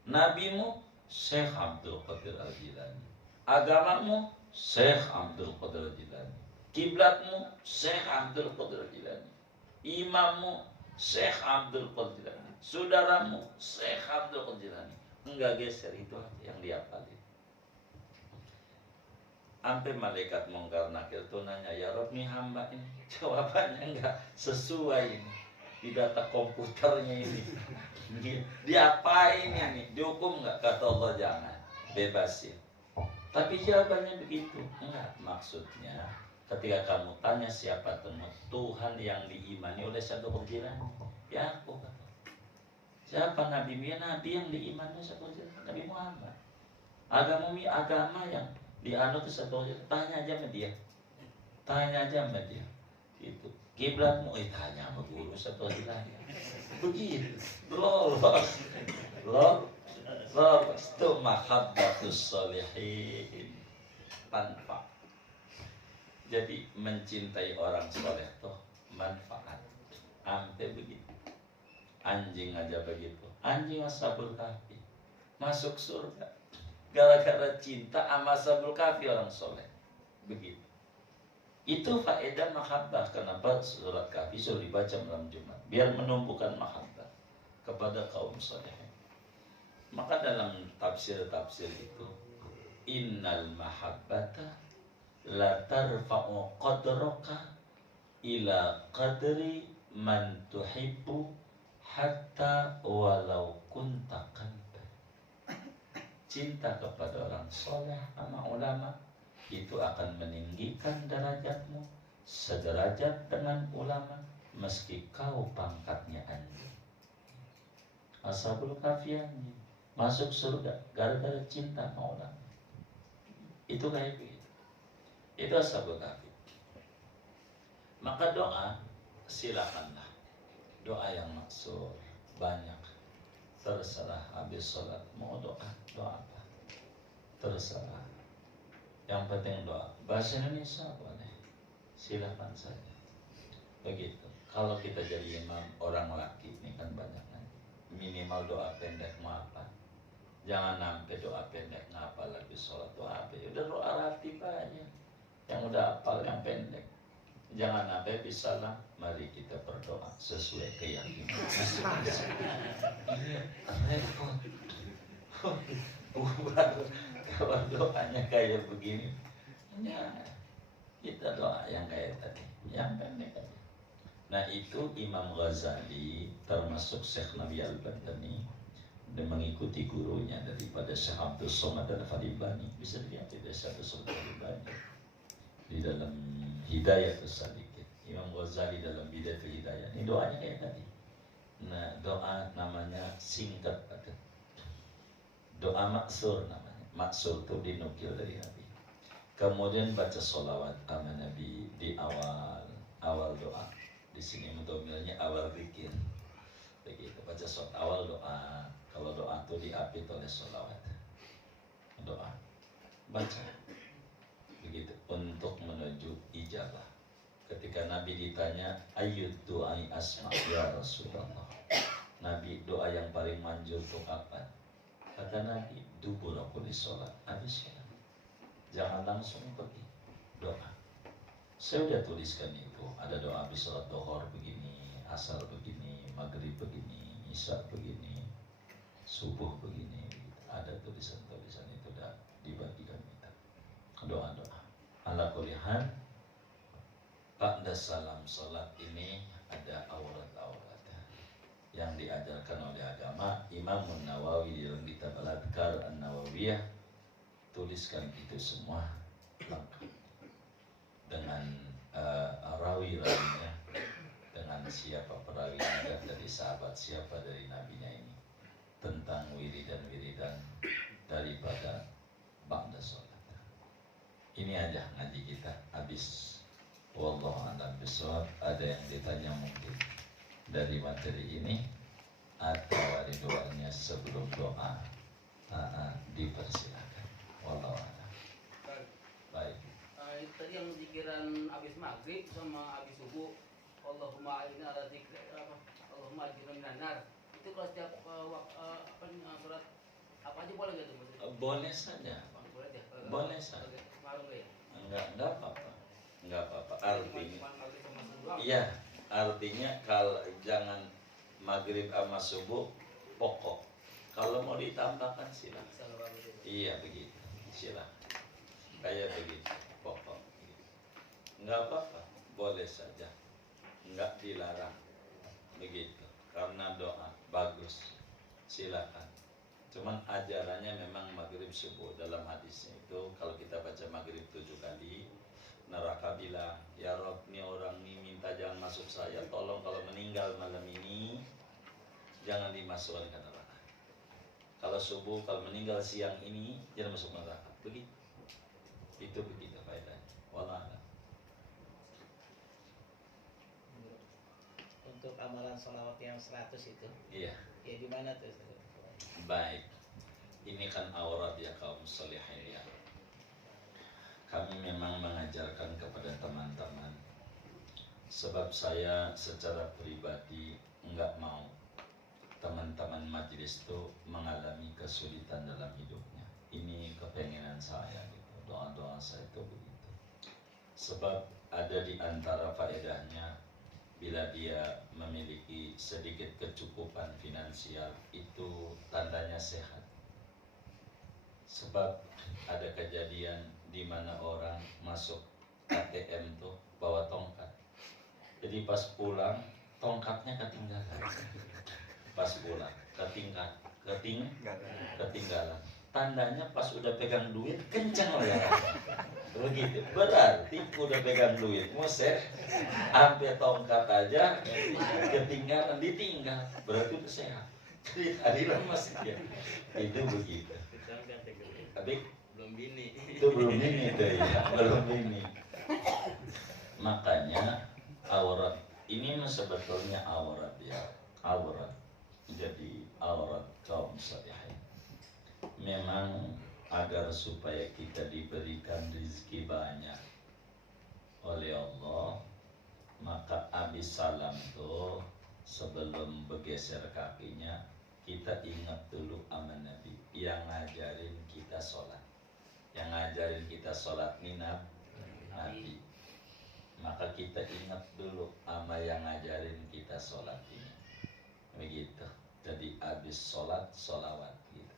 Nabimu Syekh Abdul Qadir Al-Jilani. Agamamu Syekh Abdul Qadir Al-Jilani. Kiblatmu Syekh Abdul Qadir Al-Jilani. Imammu Syekh Abdul Qadir Al-Jilani. Saudaramu Syekh Abdul Qadir Al-Jilani. Enggak geser, itu aja yang dihafalin. Sampai malaikat mungkar nakir itu nanya, ya Rob nih hamba ini jawabannya enggak sesuai ini di data komputernya ini. Diapain ini? Dihukum enggak? Kata Allah jangan, bebasin. Tapi jawabannya begitu. Enggak, maksudnya ketika kamu tanya siapa Tuhan yang diimani oleh satu perjilan, ya aku kata. Siapa Nabi? Ya Nabi yang diimani satu perjilan, Nabi Muhammad. Agama yang dianut satu perjilan, tanya aja sama dia. Tanya aja sama dia. Itu. Kiblatmu tanya sama guru satu perjilan. Begitu. Lolos. Itu mahabbatus sholihin. Tanpa. Jadi mencintai orang soleh toh manfaat. Sampai begitu. Anjing aja begitu. Anjing Ashabul Kahfi masuk surga gara-gara cinta sama Ashabul Kahfi orang soleh. Begitu. Itu faedah mahabbah. Kenapa surat Kahfi sudah dibaca malam Jumat? Biar menumbuhkan mahabbah kepada kaum soleh. Maka dalam tafsir-tafsir itu, innal mahabbata la tarfa'u qadraka ila qadri man tuhibbu hatta walau kunta qalban. Cinta kepada orang soleh sama ulama itu akan meninggikan derajatmu sederajat dengan ulama meski kau pangkatnya anjing. Ashabul Kahfi masuk surga gara-gara cinta sama ulama. Itu kayak begitu. Itu Ashabul Kahfi. Maka doa silakanlah. Doa yang maksur banyak. terserah. Habis sholat mau doa apa, terserah. Yang penting doa. Bahasa Indonesia boleh, silakan saja. Begitu. Kalau kita jadi imam orang laki ini kan banyak kan, minimal doa pendek mau apa. Jangan sampai doa pendek ngapa lagi sholat doa apa. Ya udah doa ratib aja. Yang udah hafal yang pendek. Jangan sampai bisa lah. Mari kita berdoa sesuai keyakinan. Ini repot. Kalau doanya kayak begini, ya kita doa yang kayak tadi, yang pendek aja. Nah itu Imam Ghazali termasuk Syekh Nabi Al-Badani dan mengikuti gurunya daripada Syekh Abdul Somad Al-Fadibani. Bisa dilihat di Syekh Abdul Somad Al-Fadibani di dalam Hidayah As-Salikin. Imam Ghazali dalam Bidayatul Hidayah. Ini doanya kayak tadi. Nah doa namanya singkat ada. Doa maksur namanya. Maksur itu dinukil dari Nabi. Kemudian baca sholawat sama Nabi di awal doa. Di sini mendomilnya awal zikir. Begitu baca awal doa. Kalau doa itu diapit oleh sholawat. Doa baca begitu untuk menuju ijabah. Ketika Nabi ditanya ayyud du'ai asma ya Rasulullah, Nabi doa yang paling manjur itu apa? Kata Nabi dubur kulli sholat. Habis sholat jangan langsung pergi doa. Saya udah tuliskan itu. Ada doa habis sholat duhur begini, asar begini, maghrib begini, isya begini, subuh begini. Ada tulisan-tulisan itu udah dibagikan kita. Doa-doa. Ala kulli hal, ba'da salam sholat ini ada aurat-aurat yang diajarkan oleh agama. Imam Nawawi dalam kitab Al-Adhkar An-Nawawiyah tuliskan itu semua lengkap dengan rawi-rawinya, dengan siapa perawinya dari sahabat, siapa dari nabinya ini, tentang wiridan-wiridan daripada ba'da sholat. Ini aja ngaji kita habis. Wallahu a'lam bishawab. Ada yang ditanya mungkin dari materi ini atau ada doanya sebelum doa, dipersilakan. Wallahu a'lam. Baik. Tadi yang zikiran habis maghrib sama habis subuh, Allahumma a'inna ala dzikri, Allahumma ajirna minan nar. Itu kalau setiap surat apa aja boleh gitu? Boleh saja. Boleh ya. Boleh saja. Enggak apa-apa. Enggak apa-apa. Artinya iya, artinya kalau jangan maghrib sama subuh pokok. Kalau mau ditambahkan silakan. Iya begitu. Silakan. Kayak begitu pokok. Enggak apa-apa. Boleh saja. Enggak dilarang. Begitu. Karena doa bagus. Silakan. Cuman ajarannya memang maghrib subuh. Dalam hadisnya itu kalau kita baca maghrib 7 kali, neraka bilang, ya Rob, ini orang ini minta jangan masuk saya, tolong kalau meninggal malam ini jangan dimasukkan ke neraka. Kalau subuh, kalau meninggal siang ini jangan masuk neraka. Begitu. Itu begitu faedahnya. Wallah. Untuk amalan sholawat yang 100 itu, Iya. ya di mana tuh? Baik, ini kan aurat ya kaum solihin ya. Kami memang mengajarkan kepada teman-teman, sebab saya secara pribadi enggak mau teman-teman majelis itu mengalami kesulitan dalam hidupnya. Ini kepengenan saya gitu, doa-doa saya itu begitu. Sebab ada di antara faedahnya, bila dia memiliki sedikit kecukupan finansial, itu tandanya sehat. Sebab ada kejadian di mana orang masuk ATM tuh bawa tongkat. Jadi pas pulang tongkatnya ketinggalan. Pas pulang ketinggalan. Tandanya pas udah pegang duit kencang lah ya. Begitu. Berarti udah pegang duit musek sampai tongkat aja ketinggalan, ditinggal. Berarti itu sehat. Jadi hadiran masih ya. Itu begitu. Tapi Belum bini. itu belum ini tuh ya, belum ini. Makanya aurat ini sebetulnya aurat ya, aurat. jadi aurat kaum salihin. Memang agar supaya kita diberikan rezeki banyak oleh Allah, maka abis salam tuh sebelum bergeser kakinya kita ingat dulu sama Nabi yang ngajarin kita sholat. Yang ngajarin kita sholat ini Nabi. Maka kita ingat dulu sama yang ngajarin kita sholat ini. Begitu. Jadi abis sholat, sholawat gitu.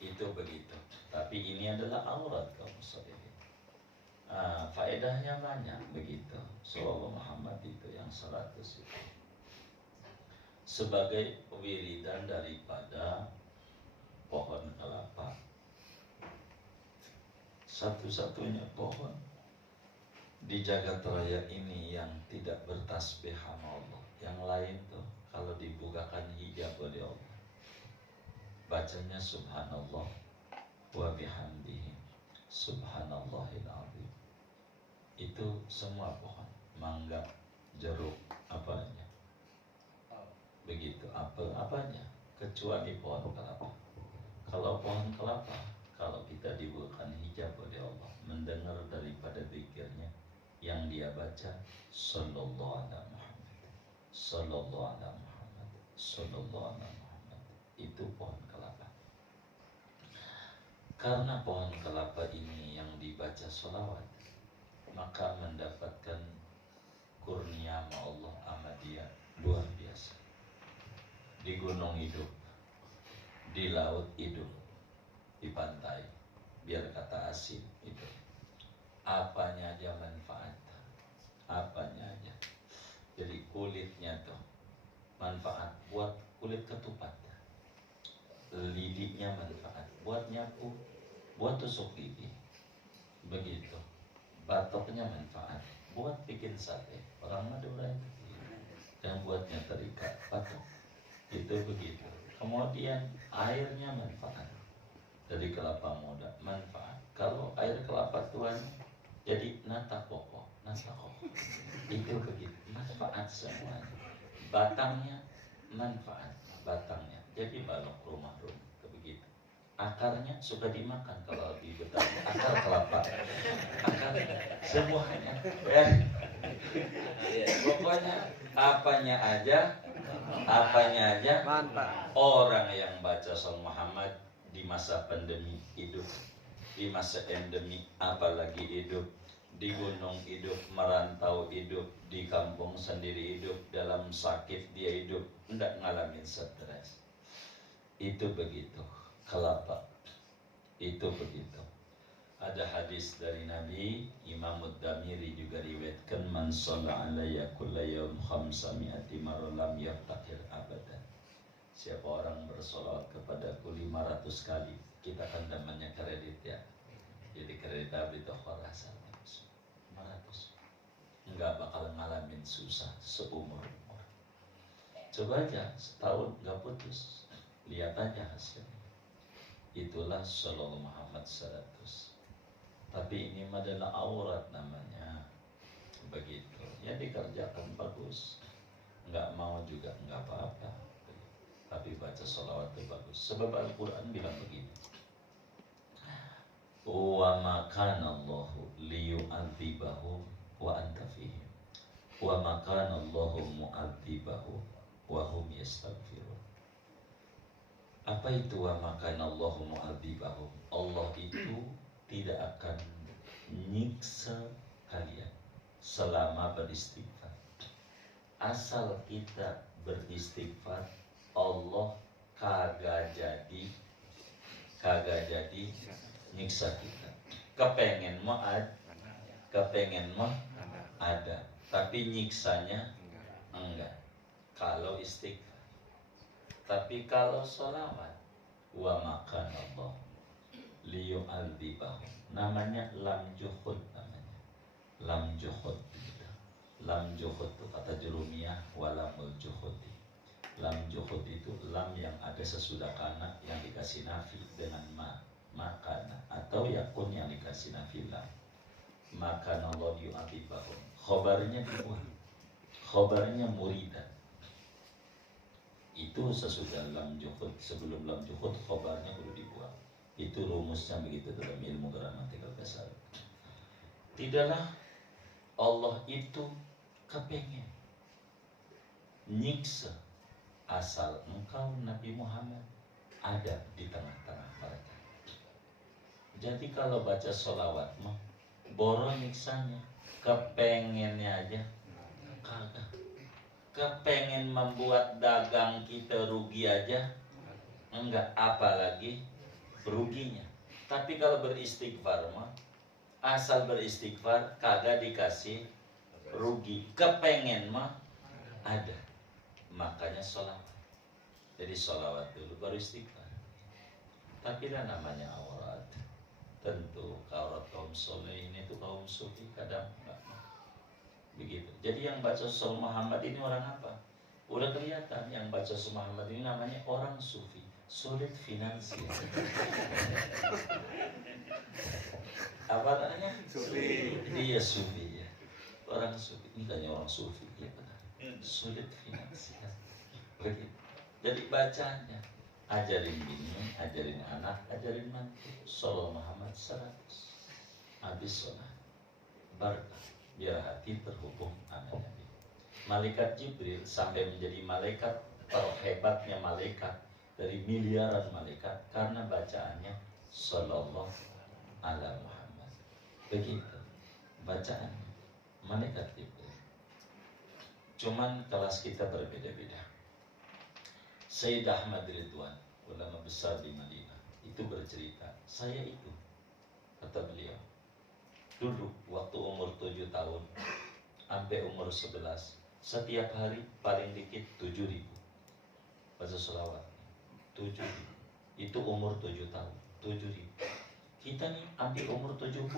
Itu begitu. Tapi ini adalah aurat kaum muslimin. Faedahnya banyak begitu. Sallallahu Muhammad itu yang 100 itu. Sebagai wiridan daripada pohon kelapa. Satu-satunya pohon di jagat raya ini yang tidak bertasbih sama Allah. Yang lain tuh kalau dibukakan hijab oleh Allah, bacanya subhanallah wa bihamdihi subhanallahil azim. Itu semua pohon, mangga, jeruk, apanya, begitu, apel, apanya, kecuali pohon kelapa. Kalau pohon kelapa, kalau kita dibukakan hijab oleh Allah, mendengar daripada zikirnya yang dia baca, sallallahu alaihi Muhammad, sallallahu alaihi Muhammad, sallallahu alaihi Muhammad, itu pohon kelapa. Karena pohon kelapa ini yang dibaca sholawat, maka mendapatkan kurnia Allah sama dia luar biasa. Di gunung hidup, di laut hidup, di pantai, biar kata asin itu, apanya aja manfaat, apanya aja. Jadi kulitnya tuh manfaat buat kulit ketupat, lidiknya manfaat buat nyapu, buat tusuk lidi, begitu. Batoknya manfaat buat bikin sate, orang Madura itu, dan buatnya terikat batok, itu begitu. Kemudian airnya manfaat dari kelapa muda, manfaat. Kalau air kelapa tuanya jadi nata koko, itu begitu, manfaat semuanya. Batangnya manfaat, batangnya jadi balok rumah-rumah, begitu. Akarnya suka dimakan kalau di Betawi, akar kelapa, akarnya semuanya. Pokoknya apanya aja Mantap. orang yang baca Sallallahu Muhammad di masa pandemi hidup, di masa endemi apalagi hidup, di gunung hidup, merantau hidup, di kampung sendiri hidup, dalam sakit dia hidup, enggak ngalamin stres. Itu begitu, kelapa itu begitu. Ada hadis dari Nabi, Imam Ad-Damiri juga riwayatkan, man shalla alayya kulla yawm 500 marrah lam yaftaqir abadan. Siapa orang bersolawat kepadaku 500 kali, kita kan namanya kredit ya. Jadi kredit habis itu kharasan 500. Enggak bakal ngalamin susah seumur umur. Coba aja setahun enggak putus, lihat aja hasilnya. Itulah Sallallahu Muhammad 100. Tapi ini adalah aurat namanya, begitu. Ya dikerjakan bagus, enggak mau juga enggak apa-apa. Tapi baca sholawat itu bagus. Sebab Al-Quran bilang begini, wa ma kana Allahu liyu'adzibahum wa anta fihim wa ma kana Allahu mu'adzibahum wa hum yastaghfirun. Apa itu wa ma kana Allahu mu'adzibahum? Allah itu tidak akan nyiksa kalian selama beristighfar. Asal kita beristighfar, Allah kagak jadi nyiksa kita. Kepengen mah ada, tapi nyiksanya enggak. Kalau istighfar. Tapi kalau sholawat, wa makan Allah liyu'adzibahum, namanya lam juhud, namanya lam juhud. Lam juhud itu kata jurumiyah, walamul juhudi. Lam juhud itu lam yang ada sesudah kana yang dikasih nafi dengan makana, atau yakun yang dikasih nafi lam. Maka Allah yu'adzibahum, khobarnya dibuang, khobarnya muridan. Itu sesudah lam juhud, sebelum lam juhud khobarnya perlu dibuang. Itu rumusnya begitu dalam ilmu gramatikal dasar. Tidaklah Allah itu kepengen nyiksa asal engkau Nabi Muhammad ada di tengah-tengah mereka. Jadi kalau baca sholawat mah boron nyiksanya, kepengennya aja kagak. Kepengen membuat dagang kita rugi aja enggak, apalagi ruginya. Tapi kalau beristighfar mah asal beristighfar kagak dikasih rugi, kepengen mah ada. Makanya sholawat. Jadi sholawat dulu baru istighfar. Tapi lah namanya aurat. Tentu aurat kaum soleh ini tuh kaum sufi kadang enggak begitu. Jadi yang baca Rasul Muhammad ini orang apa? Udah kelihatan yang baca Rasul Muhammad ini namanya orang sufi, sulit finansial. Apa namanya? Sufi. Dia sufi ya. Orang sufi. Ini kayaknya orang sufi ya benar. Sulit finansial. Begitu. Jadi bacanya ajarin bini, ajarin anak, ajarin mantu. Sholawat Muhammad 100. Habis sholat barakah. Biar hati terhubung sama Nabi. Malaikat Jibril sampai menjadi malaikat terhebatnya malaikat dari miliaran malaikat karena bacaannya Sallallahu ala Muhammad. Begitu bacaannya malaikat Jibril. Cuman kelas kita berbeda-beda. Sayyid Ahmad Ridwan, ulama besar di Madinah, itu bercerita, saya itu, kata beliau, dulu waktu umur 7 tahun sampai umur 11, setiap hari paling dikit 7.000 baca sholawat. 7.000 itu umur 7 tahun, 7.000. Kita nih ambil umur 70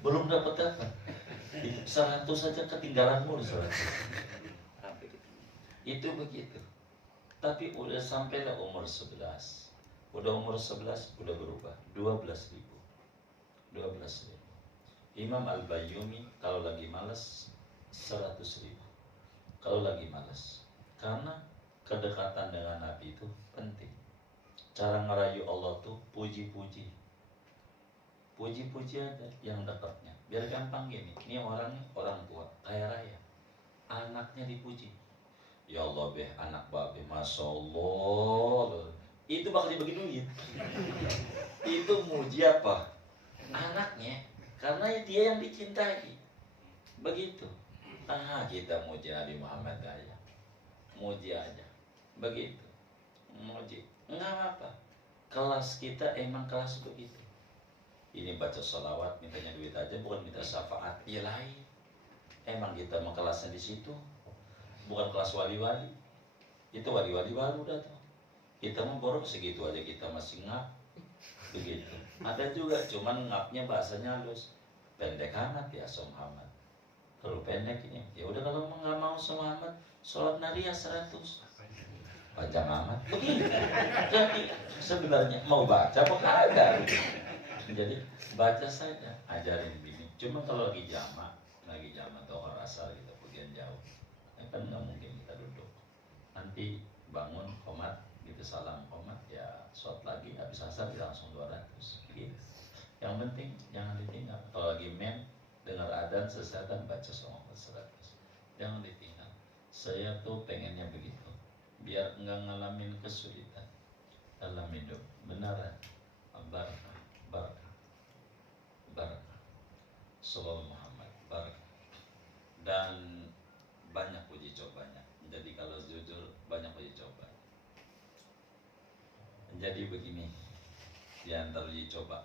belum dapat apa, 100 saja ketinggalan mulu 100. Itu begitu. Tapi udah sampailah umur 11, udah umur 11 udah berubah 12.000. Imam Al-Bayyumi kalau lagi malas 100.000. Kalau lagi malas, karena kedekatan dengan Nabi itu penting. Cara ngerayu Allah tuh puji-puji. Puji-puji aja yang dekatnya. Biar gampang gini. Ini orangnya orang tua, kaya raya. Anaknya dipuji. Ya Allah beh, anak babe, masya Allah. Itu bakal dibagi duit. Itu muji apa? Anaknya. Karena dia yang dicintai. Begitu. Kita muji Nabi Muhammad aja. Muji aja. Begitu. Muji. Enggak apa-apa. Kelas kita emang kelas begitu. Ini baca sholawat, mintanya duit aja, bukan minta syafaat. Ya lain. Emang kita mau kelasnya di situ. Bukan kelas wali-wali. Itu wali-wali baru datang. Kita mau borok segitu aja kita masih ngap. Begitu. Ada juga, cuman ngapnya bahasanya halus. Pendek amat ya Rasul Muhammad. Kalau pendek ini, ya udah kalau nggak mau Rasul Muhammad, sholat nariyah 100. Panjang amat. Begitu. Jadi sebenarnya mau baca apa kagak? Jadi baca saja, ajarin bini. Cuma kalau lagi jamak tohor asar kita bagian jauh, ya kan nggak mungkin kita duduk. Nanti bangun qomat, gitu salam qomat, ya sholat lagi habis asar langsung 200. Gitu. Yang penting jangan ditinggal. Kalau lagi dengar adzan sesatan baca Salawat 100. Jangan ditinggal. Saya tuh pengennya begitu, biar enggak ngalamin kesulitan dalam hidup. Beneran. Barakah, barakah, barakah. Sallallahu Muhammad, barakah. Dan banyak uji cobanya. Jadi kalau jujur banyak uji coba. Jadi begini, di antara uji coba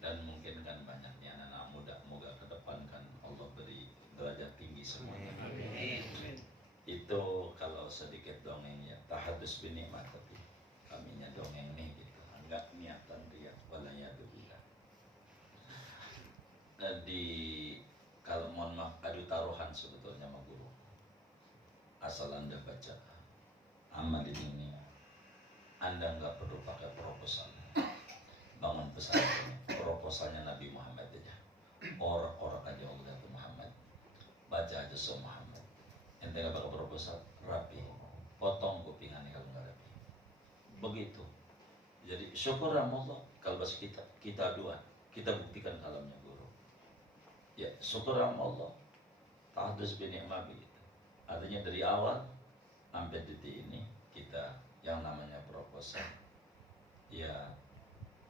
dan mungkin kan banyaknya anak-anak muda, moga ke depan kan Allah beri derajat tinggi semuanya. Itu kalau sedikit dongeng ya, tahadus binikmat, tapi kaminya dongeng nih gitu, enggak niatan dia, walayatubillah. Di kalau mohon maaf adu taruhan sebetulnya sama guru. Asal Anda baca amal ini, Anda nggak perlu pakai proposal. Bangun pesantren, proposalnya Nabi Muhammad aja. Orang-orang aja Allah Muhammad. Baca aja Rasul Muhammad. Ente nggak pakai proposal, rapi. Potong kupingannya kalau nggak Jadi syukur Allah kalau bahasa kita dua, kita buktikan kalamnya guru. Ya syukur Allah. Tahdus bin ni'mah begitu. Artinya dari awal sampai detik ini kita yang namanya proposal, ya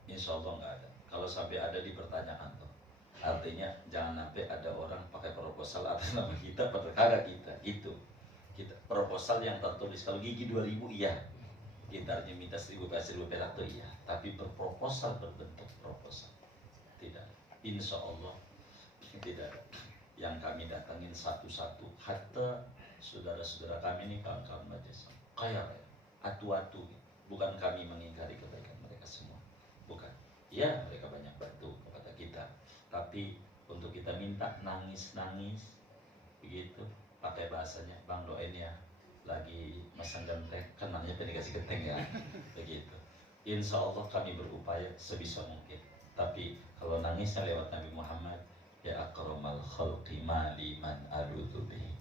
insya Allah nggak ada. Kalau sampai ada dipertanyakan tuh, artinya jangan sampai ada orang pakai proposal atas nama kita, perkara kita itu. Kita proposal yang tertulis kalau gigi 2000 iya, gitarnya minta 1000 perak tuh iya, tapi berproposal berbentuk proposal tidak. Insya Allah tidak ada. Yang kami datangin satu-satu, hatta saudara-saudara kami ini kawan-kawan majelis kaya atu-atu, bukan kami mengingkari kebaikan mereka semua, bukan. Ya mereka banyak bantu kepada kita, tapi untuk kita minta nangis-nangis begitu, pakai bahasanya bang doain ya, lagi masang genteng, kan namanya dikasih genteng ya, begitu. Insya Allah kami berupaya sebisa mungkin, tapi kalau nangisnya lewat Nabi Muhammad, ya akramal khalqi mali man aludu bihi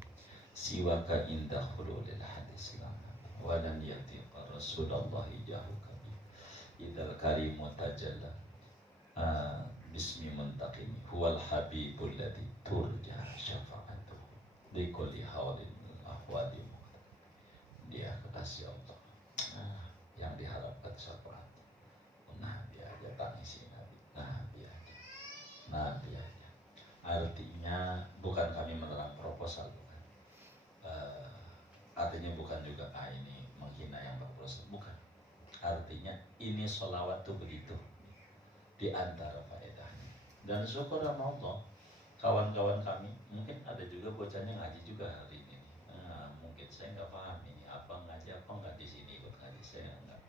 siwaka indah khululil hadis lama wa lan yatiqa Rasulullah jahuka idal karimu tajalla bismi muntaqimi huwal habibul ladhi turja syafa'atuhu likulli hawlin min ahwadi muqtad. Dia kekasih Allah, yang diharapkan syafaat. Nabi aja tangisi Nabi, Nabi aja, Nabi aja. Artinya bukan kami menerang proposal, bukan. Artinya bukan juga ini menghina yang berproposal, bukan. Artinya ini sholawat tuh begitu di antara faedahnya. Dan syukur sama Allah, kawan-kawan kami mungkin ada juga bocahnya ngaji juga hari ini. Mungkin saya nggak paham ini apa ngaji apa nggak di sini ikut ngaji, saya nggak.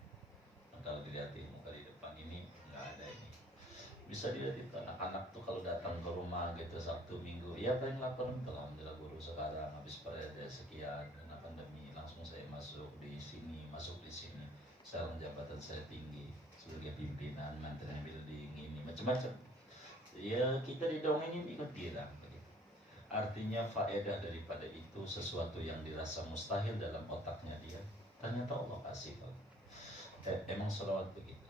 Kalau dilihat di muka di depan ini nggak ada ini. Bisa dilihat itu anak-anak tuh kalau datang ke rumah gitu Sabtu Minggu, ya paling lapar, alhamdulillah guru sekarang habis periode sekian karena pandemi langsung saya masuk di sini, sekarang jabatan saya tinggi sebagai pimpinan mantan building ini macam-macam. Ya kita didongengin ikut girang. Artinya faedah daripada itu sesuatu yang dirasa mustahil dalam otaknya dia, ternyata Allah kasih kok. Emang sholawat begitu.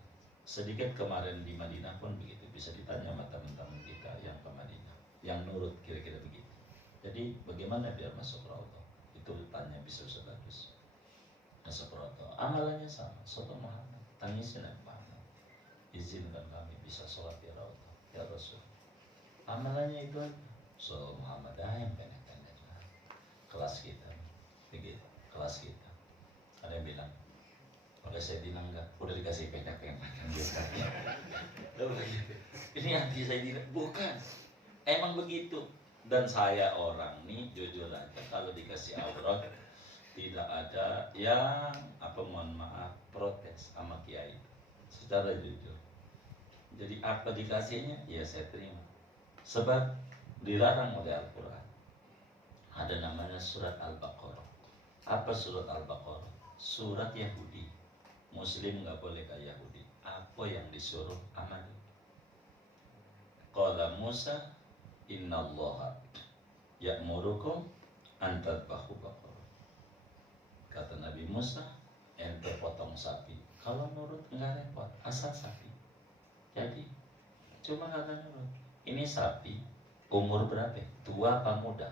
Sedikit kemarin di Madinah pun begitu, bisa ditanya sama teman-teman kita yang ke Madinah, yang nurut kira-kira begitu. Jadi bagaimana biar masuk Raudhah? Itu tanya bisa bagus. Masuk Raudhah, amalannya sama, Soto Muhammad, tangisin Nabi Muhammad. Izinkan kami bisa sholat di Raudhah, ya Rasul. Amalannya itu aja, Soto Muhammad yang pendek-pendek. Kelas kita, begitu, kelas kita. Ada yang bilang, oleh saya bilang enggak, udah dikasih pendek-pendek juga. Ini anti saya bilang, bukan, emang begitu. Dan saya orang nih jujur aja, kalau dikasih aurat tidak ada yang mohon maaf protes sama kiai secara jujur. Jadi apa dikasihnya ya saya terima, sebab dilarang oleh Al-Quran. Ada namanya surat Al-Baqarah. Apa surat Al-Baqarah? Surat Yahudi. Muslim nggak boleh kayak Yahudi. Apa yang disuruh amal. Qala Musa, innallaha ya'murukum an tadbahu baqarah. Kata Nabi Musa, ente potong sapi. Kalau nurut nggak repot, asal sapi. Jadi cuma kata nurut. Ini sapi umur berapa? Tua apa muda?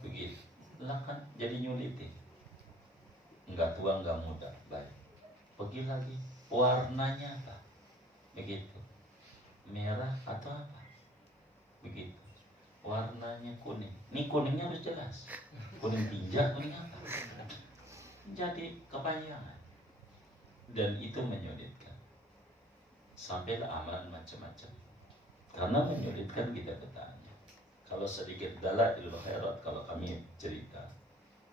Begitu. Lah kan jadi nyulitin. Enggak tua enggak muda. Baik. Pergi lagi, warnanya apa? Begitu. Merah atau apa? Begitu. Warnanya kuning. Ini kuningnya harus jelas. Kuning tinja, kuning apa? Jadi kepanjangan. Dan itu menyulitkan. Sampailah amalan macam-macam. Karena menyulitkan kita bertanya. Kalau sedikit dalailul khairat, kalau kami cerita,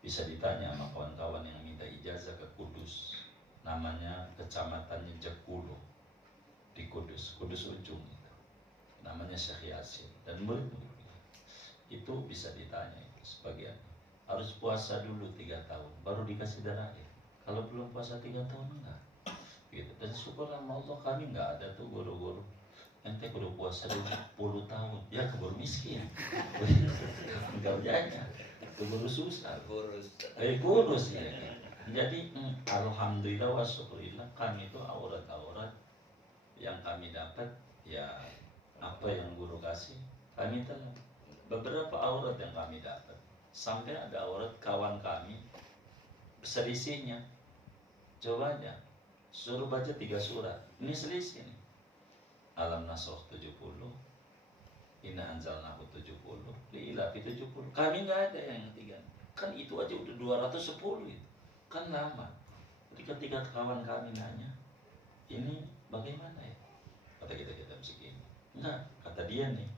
bisa ditanya sama kawan-kawan yang minta ijazah ke Kudus. Namanya kecamatannya Jekulo di Kudus ujung itu. Namanya Syekh Yasin dan murid-murid itu bisa ditanya itu sebagian. Harus puasa dulu 3 tahun baru dikasih darah air. Kalau belum puasa 3 tahun enggak. Gitu. Dan syukur sama Allah kami enggak ada tuh guru-guru. Ente kudu puasa 20 tahun. Ya keburu miskin. Enggak jadinya. Keburu susah. Kurus ya. Jadi alhamdulillah wa syukurillah kami itu aurat-aurat Yang kami dapat ya apa yang guru kasih kami telan. Beberapa aurat yang kami dapat, sampai ada aurat kawan kami selisihnya. Coba aja suruh baca 3 surat, ini selisih nih. Alam Nasrah 70, Inna Anzalnahu 70, Liilafi 70. Kami nggak ada yang ketiga. Kan itu aja udah 210 itu. Kan lama. Jadi ketika kawan kami nanya, ini bagaimana ya? Kata kita begini. Enggak, kata dia nih.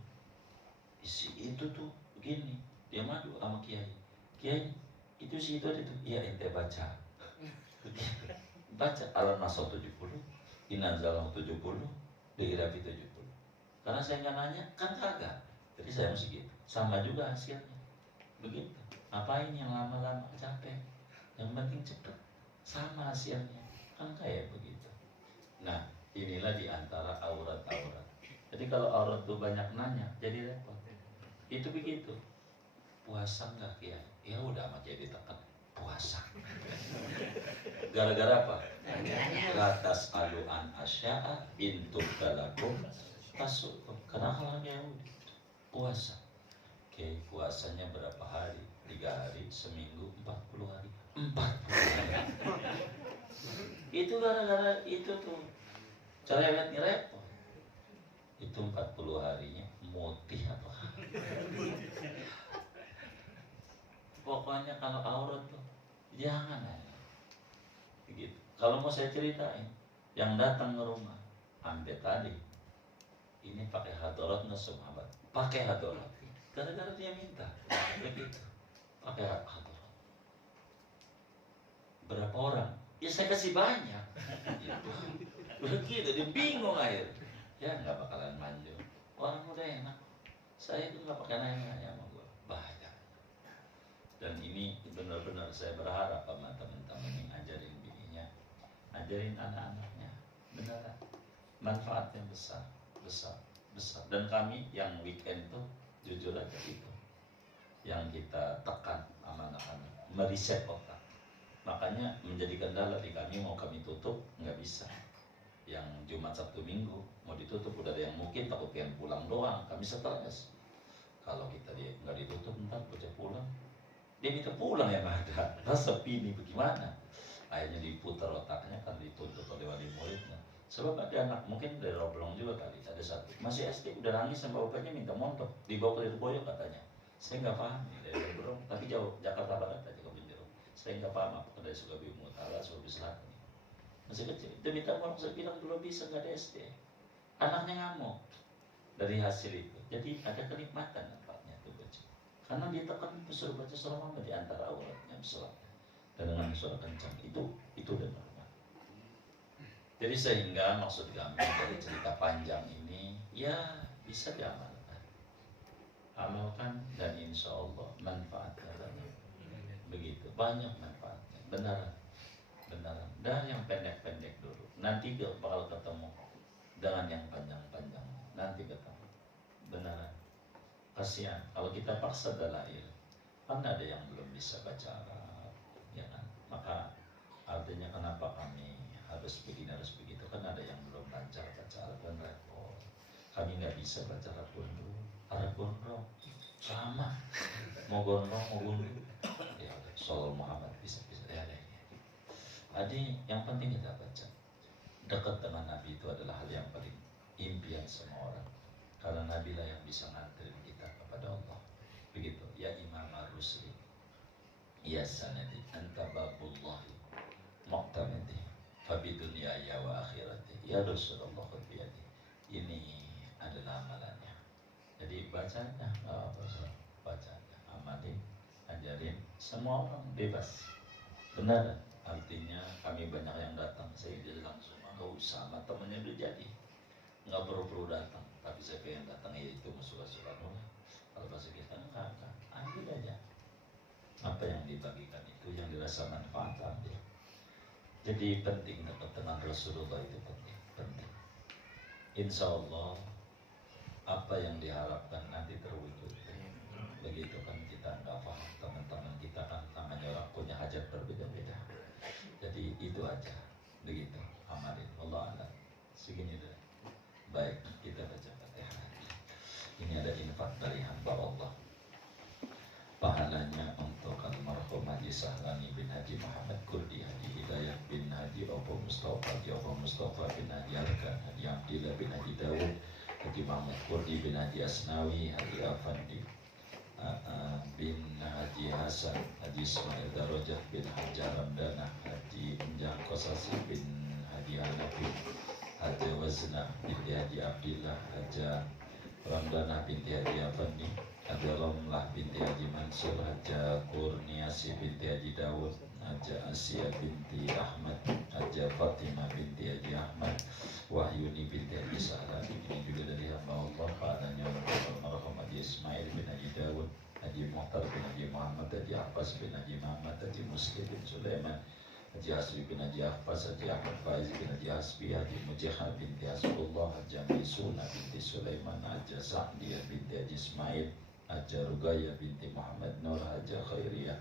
Isi itu tuh begini. Dia madu sama kiai. Kiai, itu sih itu aja tuh. Iya, ente baca. Baca Al-Nasr 70, Inna-Anzalnahu 70, Liilafi 70. Karena saya nggak nanya, kan kagak. Jadi saya mesti gitu. Sama juga hasilnya. Begitu. Ngapain yang lama-lama capek? Yang penting cepet. Sama hasilnya. Kan kayak begitu. Nah, inilah diantara aurat-aurat. Jadi kalau aurat tuh banyak nanya, jadi repot. Itu begitu. Puasa nggak kiai? Ya udah amat jadi tekan. Puasa. Gara-gara apa? Latas aluan asya'a intuk dalakum tasukum. Karena halnya udah puasa. Oke, puasanya berapa hari? 3 hari, seminggu, 40 hari. 40 hari. Itu gara-gara itu tuh. Cerewetnya repot. Itu 40 harinya mutih apa? Pokoknya kalau aurat tuh jangan aja. Begitu. Kalau mau saya ceritain, yang datang ke rumah, ambil tadi, ini pakai hadarat nggak sahabat? Pakai hadarat. Gara-gara dia minta, begitu. Pakai hadarat. Berapa orang? Ya saya kasih banyak. Gitu. Begitu, dia bingung akhir. Ya nggak bakalan manjur. Orang udah enak. Saya itu nggak pakai nanya sama gue. Bahaya. Dan ini benar-benar saya berharap sama teman-teman yang ajarin bininya, ajarin anak-anaknya, beneran manfaatnya besar. Dan kami yang weekend tuh jujur aja itu yang kita tekan sama anak-anak, meriset otak. Makanya menjadi kendala di kami, mau kami tutup nggak bisa. Yang Jumat, Sabtu, Minggu mau ditutup udah ada yang mungkin takut yang pulang doang, kami stres. Kalau kita nggak ditutup ntar bocah pulang. Dia minta pulang ya ada, sepi nih bagaimana? Akhirnya diputar otaknya kan dituntut oleh wali muridnya. Sebab ada anak mungkin dari Roblong juga kali, ada satu masih SD udah nangis sama bapaknya minta montok, dibawa ke Lirboyo katanya. Saya nggak paham nih dari Roblong, tapi jauh Jakarta Barat aja ke Benjeruk. Saya nggak paham apa dari Sukabumi Utara, Sulawesi Selatan. Masih kecil, dia minta montok, saya bilang belum bisa nggak ada SD. Anaknya ngamuk dari hasil itu, jadi ada kenikmatan nampaknya tuh baca. Karena dia tekan suruh baca surah Muhammad di antara auratnya sholat dan dengan suara kencang itu udah normal. Jadi sehingga maksud kami dari cerita panjang ini ya bisa diamalkan, amalkan dan insya Allah manfaatnya banyak. Begitu banyak manfaatnya, beneran. Dan yang pendek-pendek dulu, nanti bakal ketemu dengan yang panjang-panjang, nanti ketemu beneran. Kasihan kalau kita paksa dalail, kan ada yang belum bisa baca Arab, ya kan? Maka artinya kenapa kami harus begini harus begitu, kan ada yang belum lancar baca Arab dan repot. Kami nggak bisa baca Arab gondrong, Arab gondrong sama, mau gondrong mau gundul, ya Shalal Muhammad bisa ya ada. Jadi yang penting kita baca. Dekat dengan Nabi itu adalah hal yang paling impian semua orang. Karena Nabi lah yang bisa nganterin kita kepada Allah. Begitu. Ya Imam Ar-Rusli, ya sanadi anta babullahi muqtamati fabi dunia ya wa akhirati ya Rasulullah khutbiyati. Ini adalah amalannya. Jadi bacanya, bacanya, amalin, ajarin, semua orang bebas. Benar. Artinya kami banyak yang datang, saya jadi langsung nggak usah sama temennya udah jadi, nggak perlu datang. Tapi saya pengen datang ya itu musuh-musuh. Kalau bahasa kita enggak, ambil aja. Apa yang dibagikan itu yang dirasa manfaat ambil. Jadi penting dekat dengan Rasulullah itu penting. Insya Allah apa yang diharapkan nanti terwujud. Begitu kan kita nggak paham, teman-teman kita kan namanya orang punya hajat berbeda-beda. Jadi itu aja, begitu amalin. Allah alam segini deh. Haji Abah Mustafa bin Haji Arkan, Haji Abdillah bin Haji Dawud, Haji Mahmud Kurdi bin Haji Asnawi, Haji Afandi bin Haji Hasan, Haji Ismail Darajat bin Haji Ramdana, Haji Enjang Kosasi bin Haji Hanafi, Haji Wazna binti Haji Abdillah, Haji Ramdana binti Haji Afandi, Haji Ramlah binti Haji Mansur, Haji Kurniasi binti Haji Dawud, Haji Asia binti Ahmad, Haji Fatimah binti Haji Ahmad, Wahyuni binti Haji Sahlan. Ini juga dari hamba Allah padanya almarhum Haji Ismail bin Haji Dawud, Haji Muhtar bin Haji Muhammad, Haji Abbas bin Haji Muhammad, Haji Muslim bin Sulaiman, Haji Asri bin Haji Abbas, Haji Ahmad Faiz bin Haji Hasbi, Haji Mujahad binti Hasbullah, Haji Maisuna binti Sulaiman, Haji Sa'diyah binti Haji Ismail, Haji Rugaya binti Muhammad Nur, Haji Khairiyah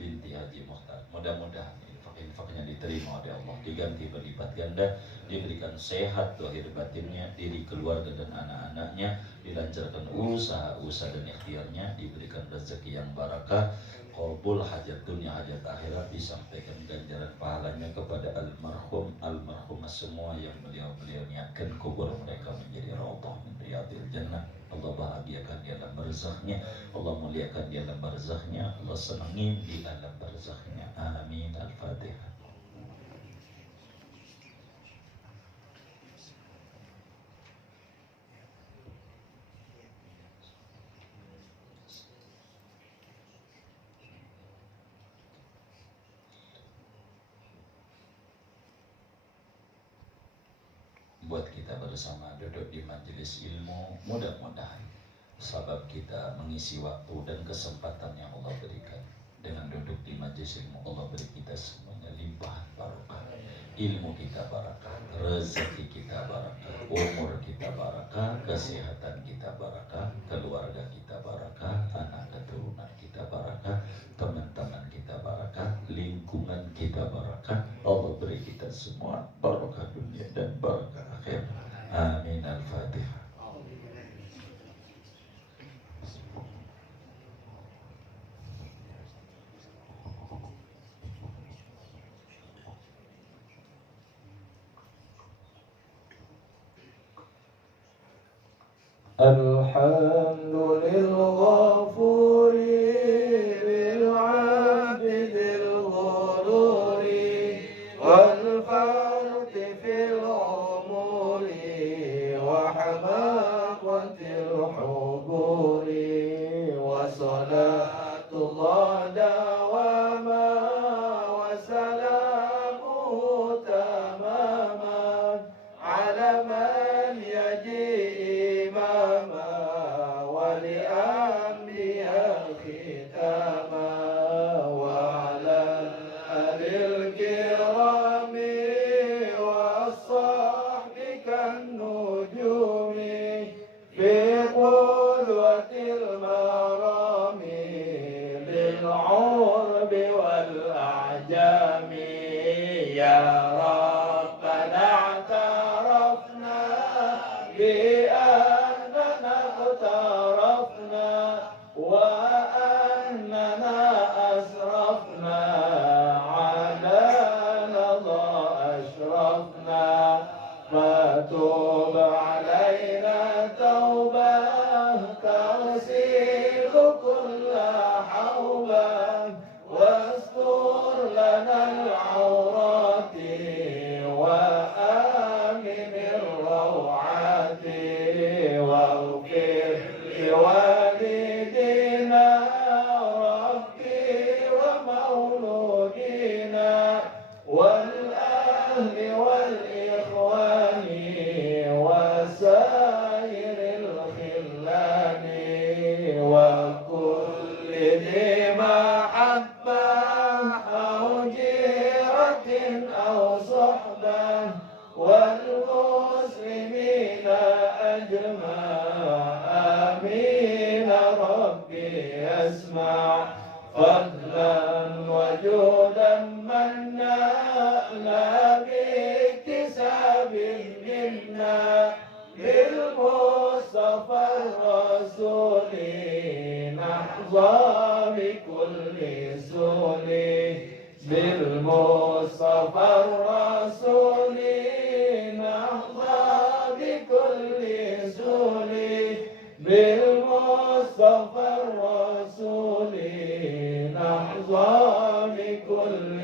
binti Haji Muhtar. Mudah-mudahan infak-infaknya diterima oleh Allah, diganti berlipat ganda, diberikan sehat zahir batinnya, diri keluarga dan anak-anaknya, dilancarkan usaha-usaha dan ikhtiarnya, diberikan rezeki yang barakah, qabul hajat dunia hajat akhirat, disampaikan ganjaran pahalanya kepada almarhumah semua yang beliau niatkan kubur mereka menjadi raudhah min riyadil jannah. Allah bahagiakan di alam barzahnya, Allah muliakan di alam barzahnya, Allah senangi di alam barzahnya. Amin. Al-Fatihah. Buat kita bersama duduk di majelis ilmu, mudah-mudahan sebab kita mengisi waktu dan kesempatan yang Allah berikan. Dengan duduk di majelis ilmu, Allah beri kita semuanya limpahan barakah. Ilmu kita barakah, rezeki kita barakah, umur kita barakah, kesehatan kita barakah, keluarga kita barakah, anak keturunan kita barakah, teman-teman kita barakah, lingkungan kita barakah. Allah beri kita semua barakah dunia dan barakah akhir. Amin. Al-Fatihah. Alhamdulillahfuri lil'abdil ghururi wal farti fil umuri wa hamaqatil huburi wa salatullah dawama wa salamuhu tamama ala man yaji بالمصطفى كل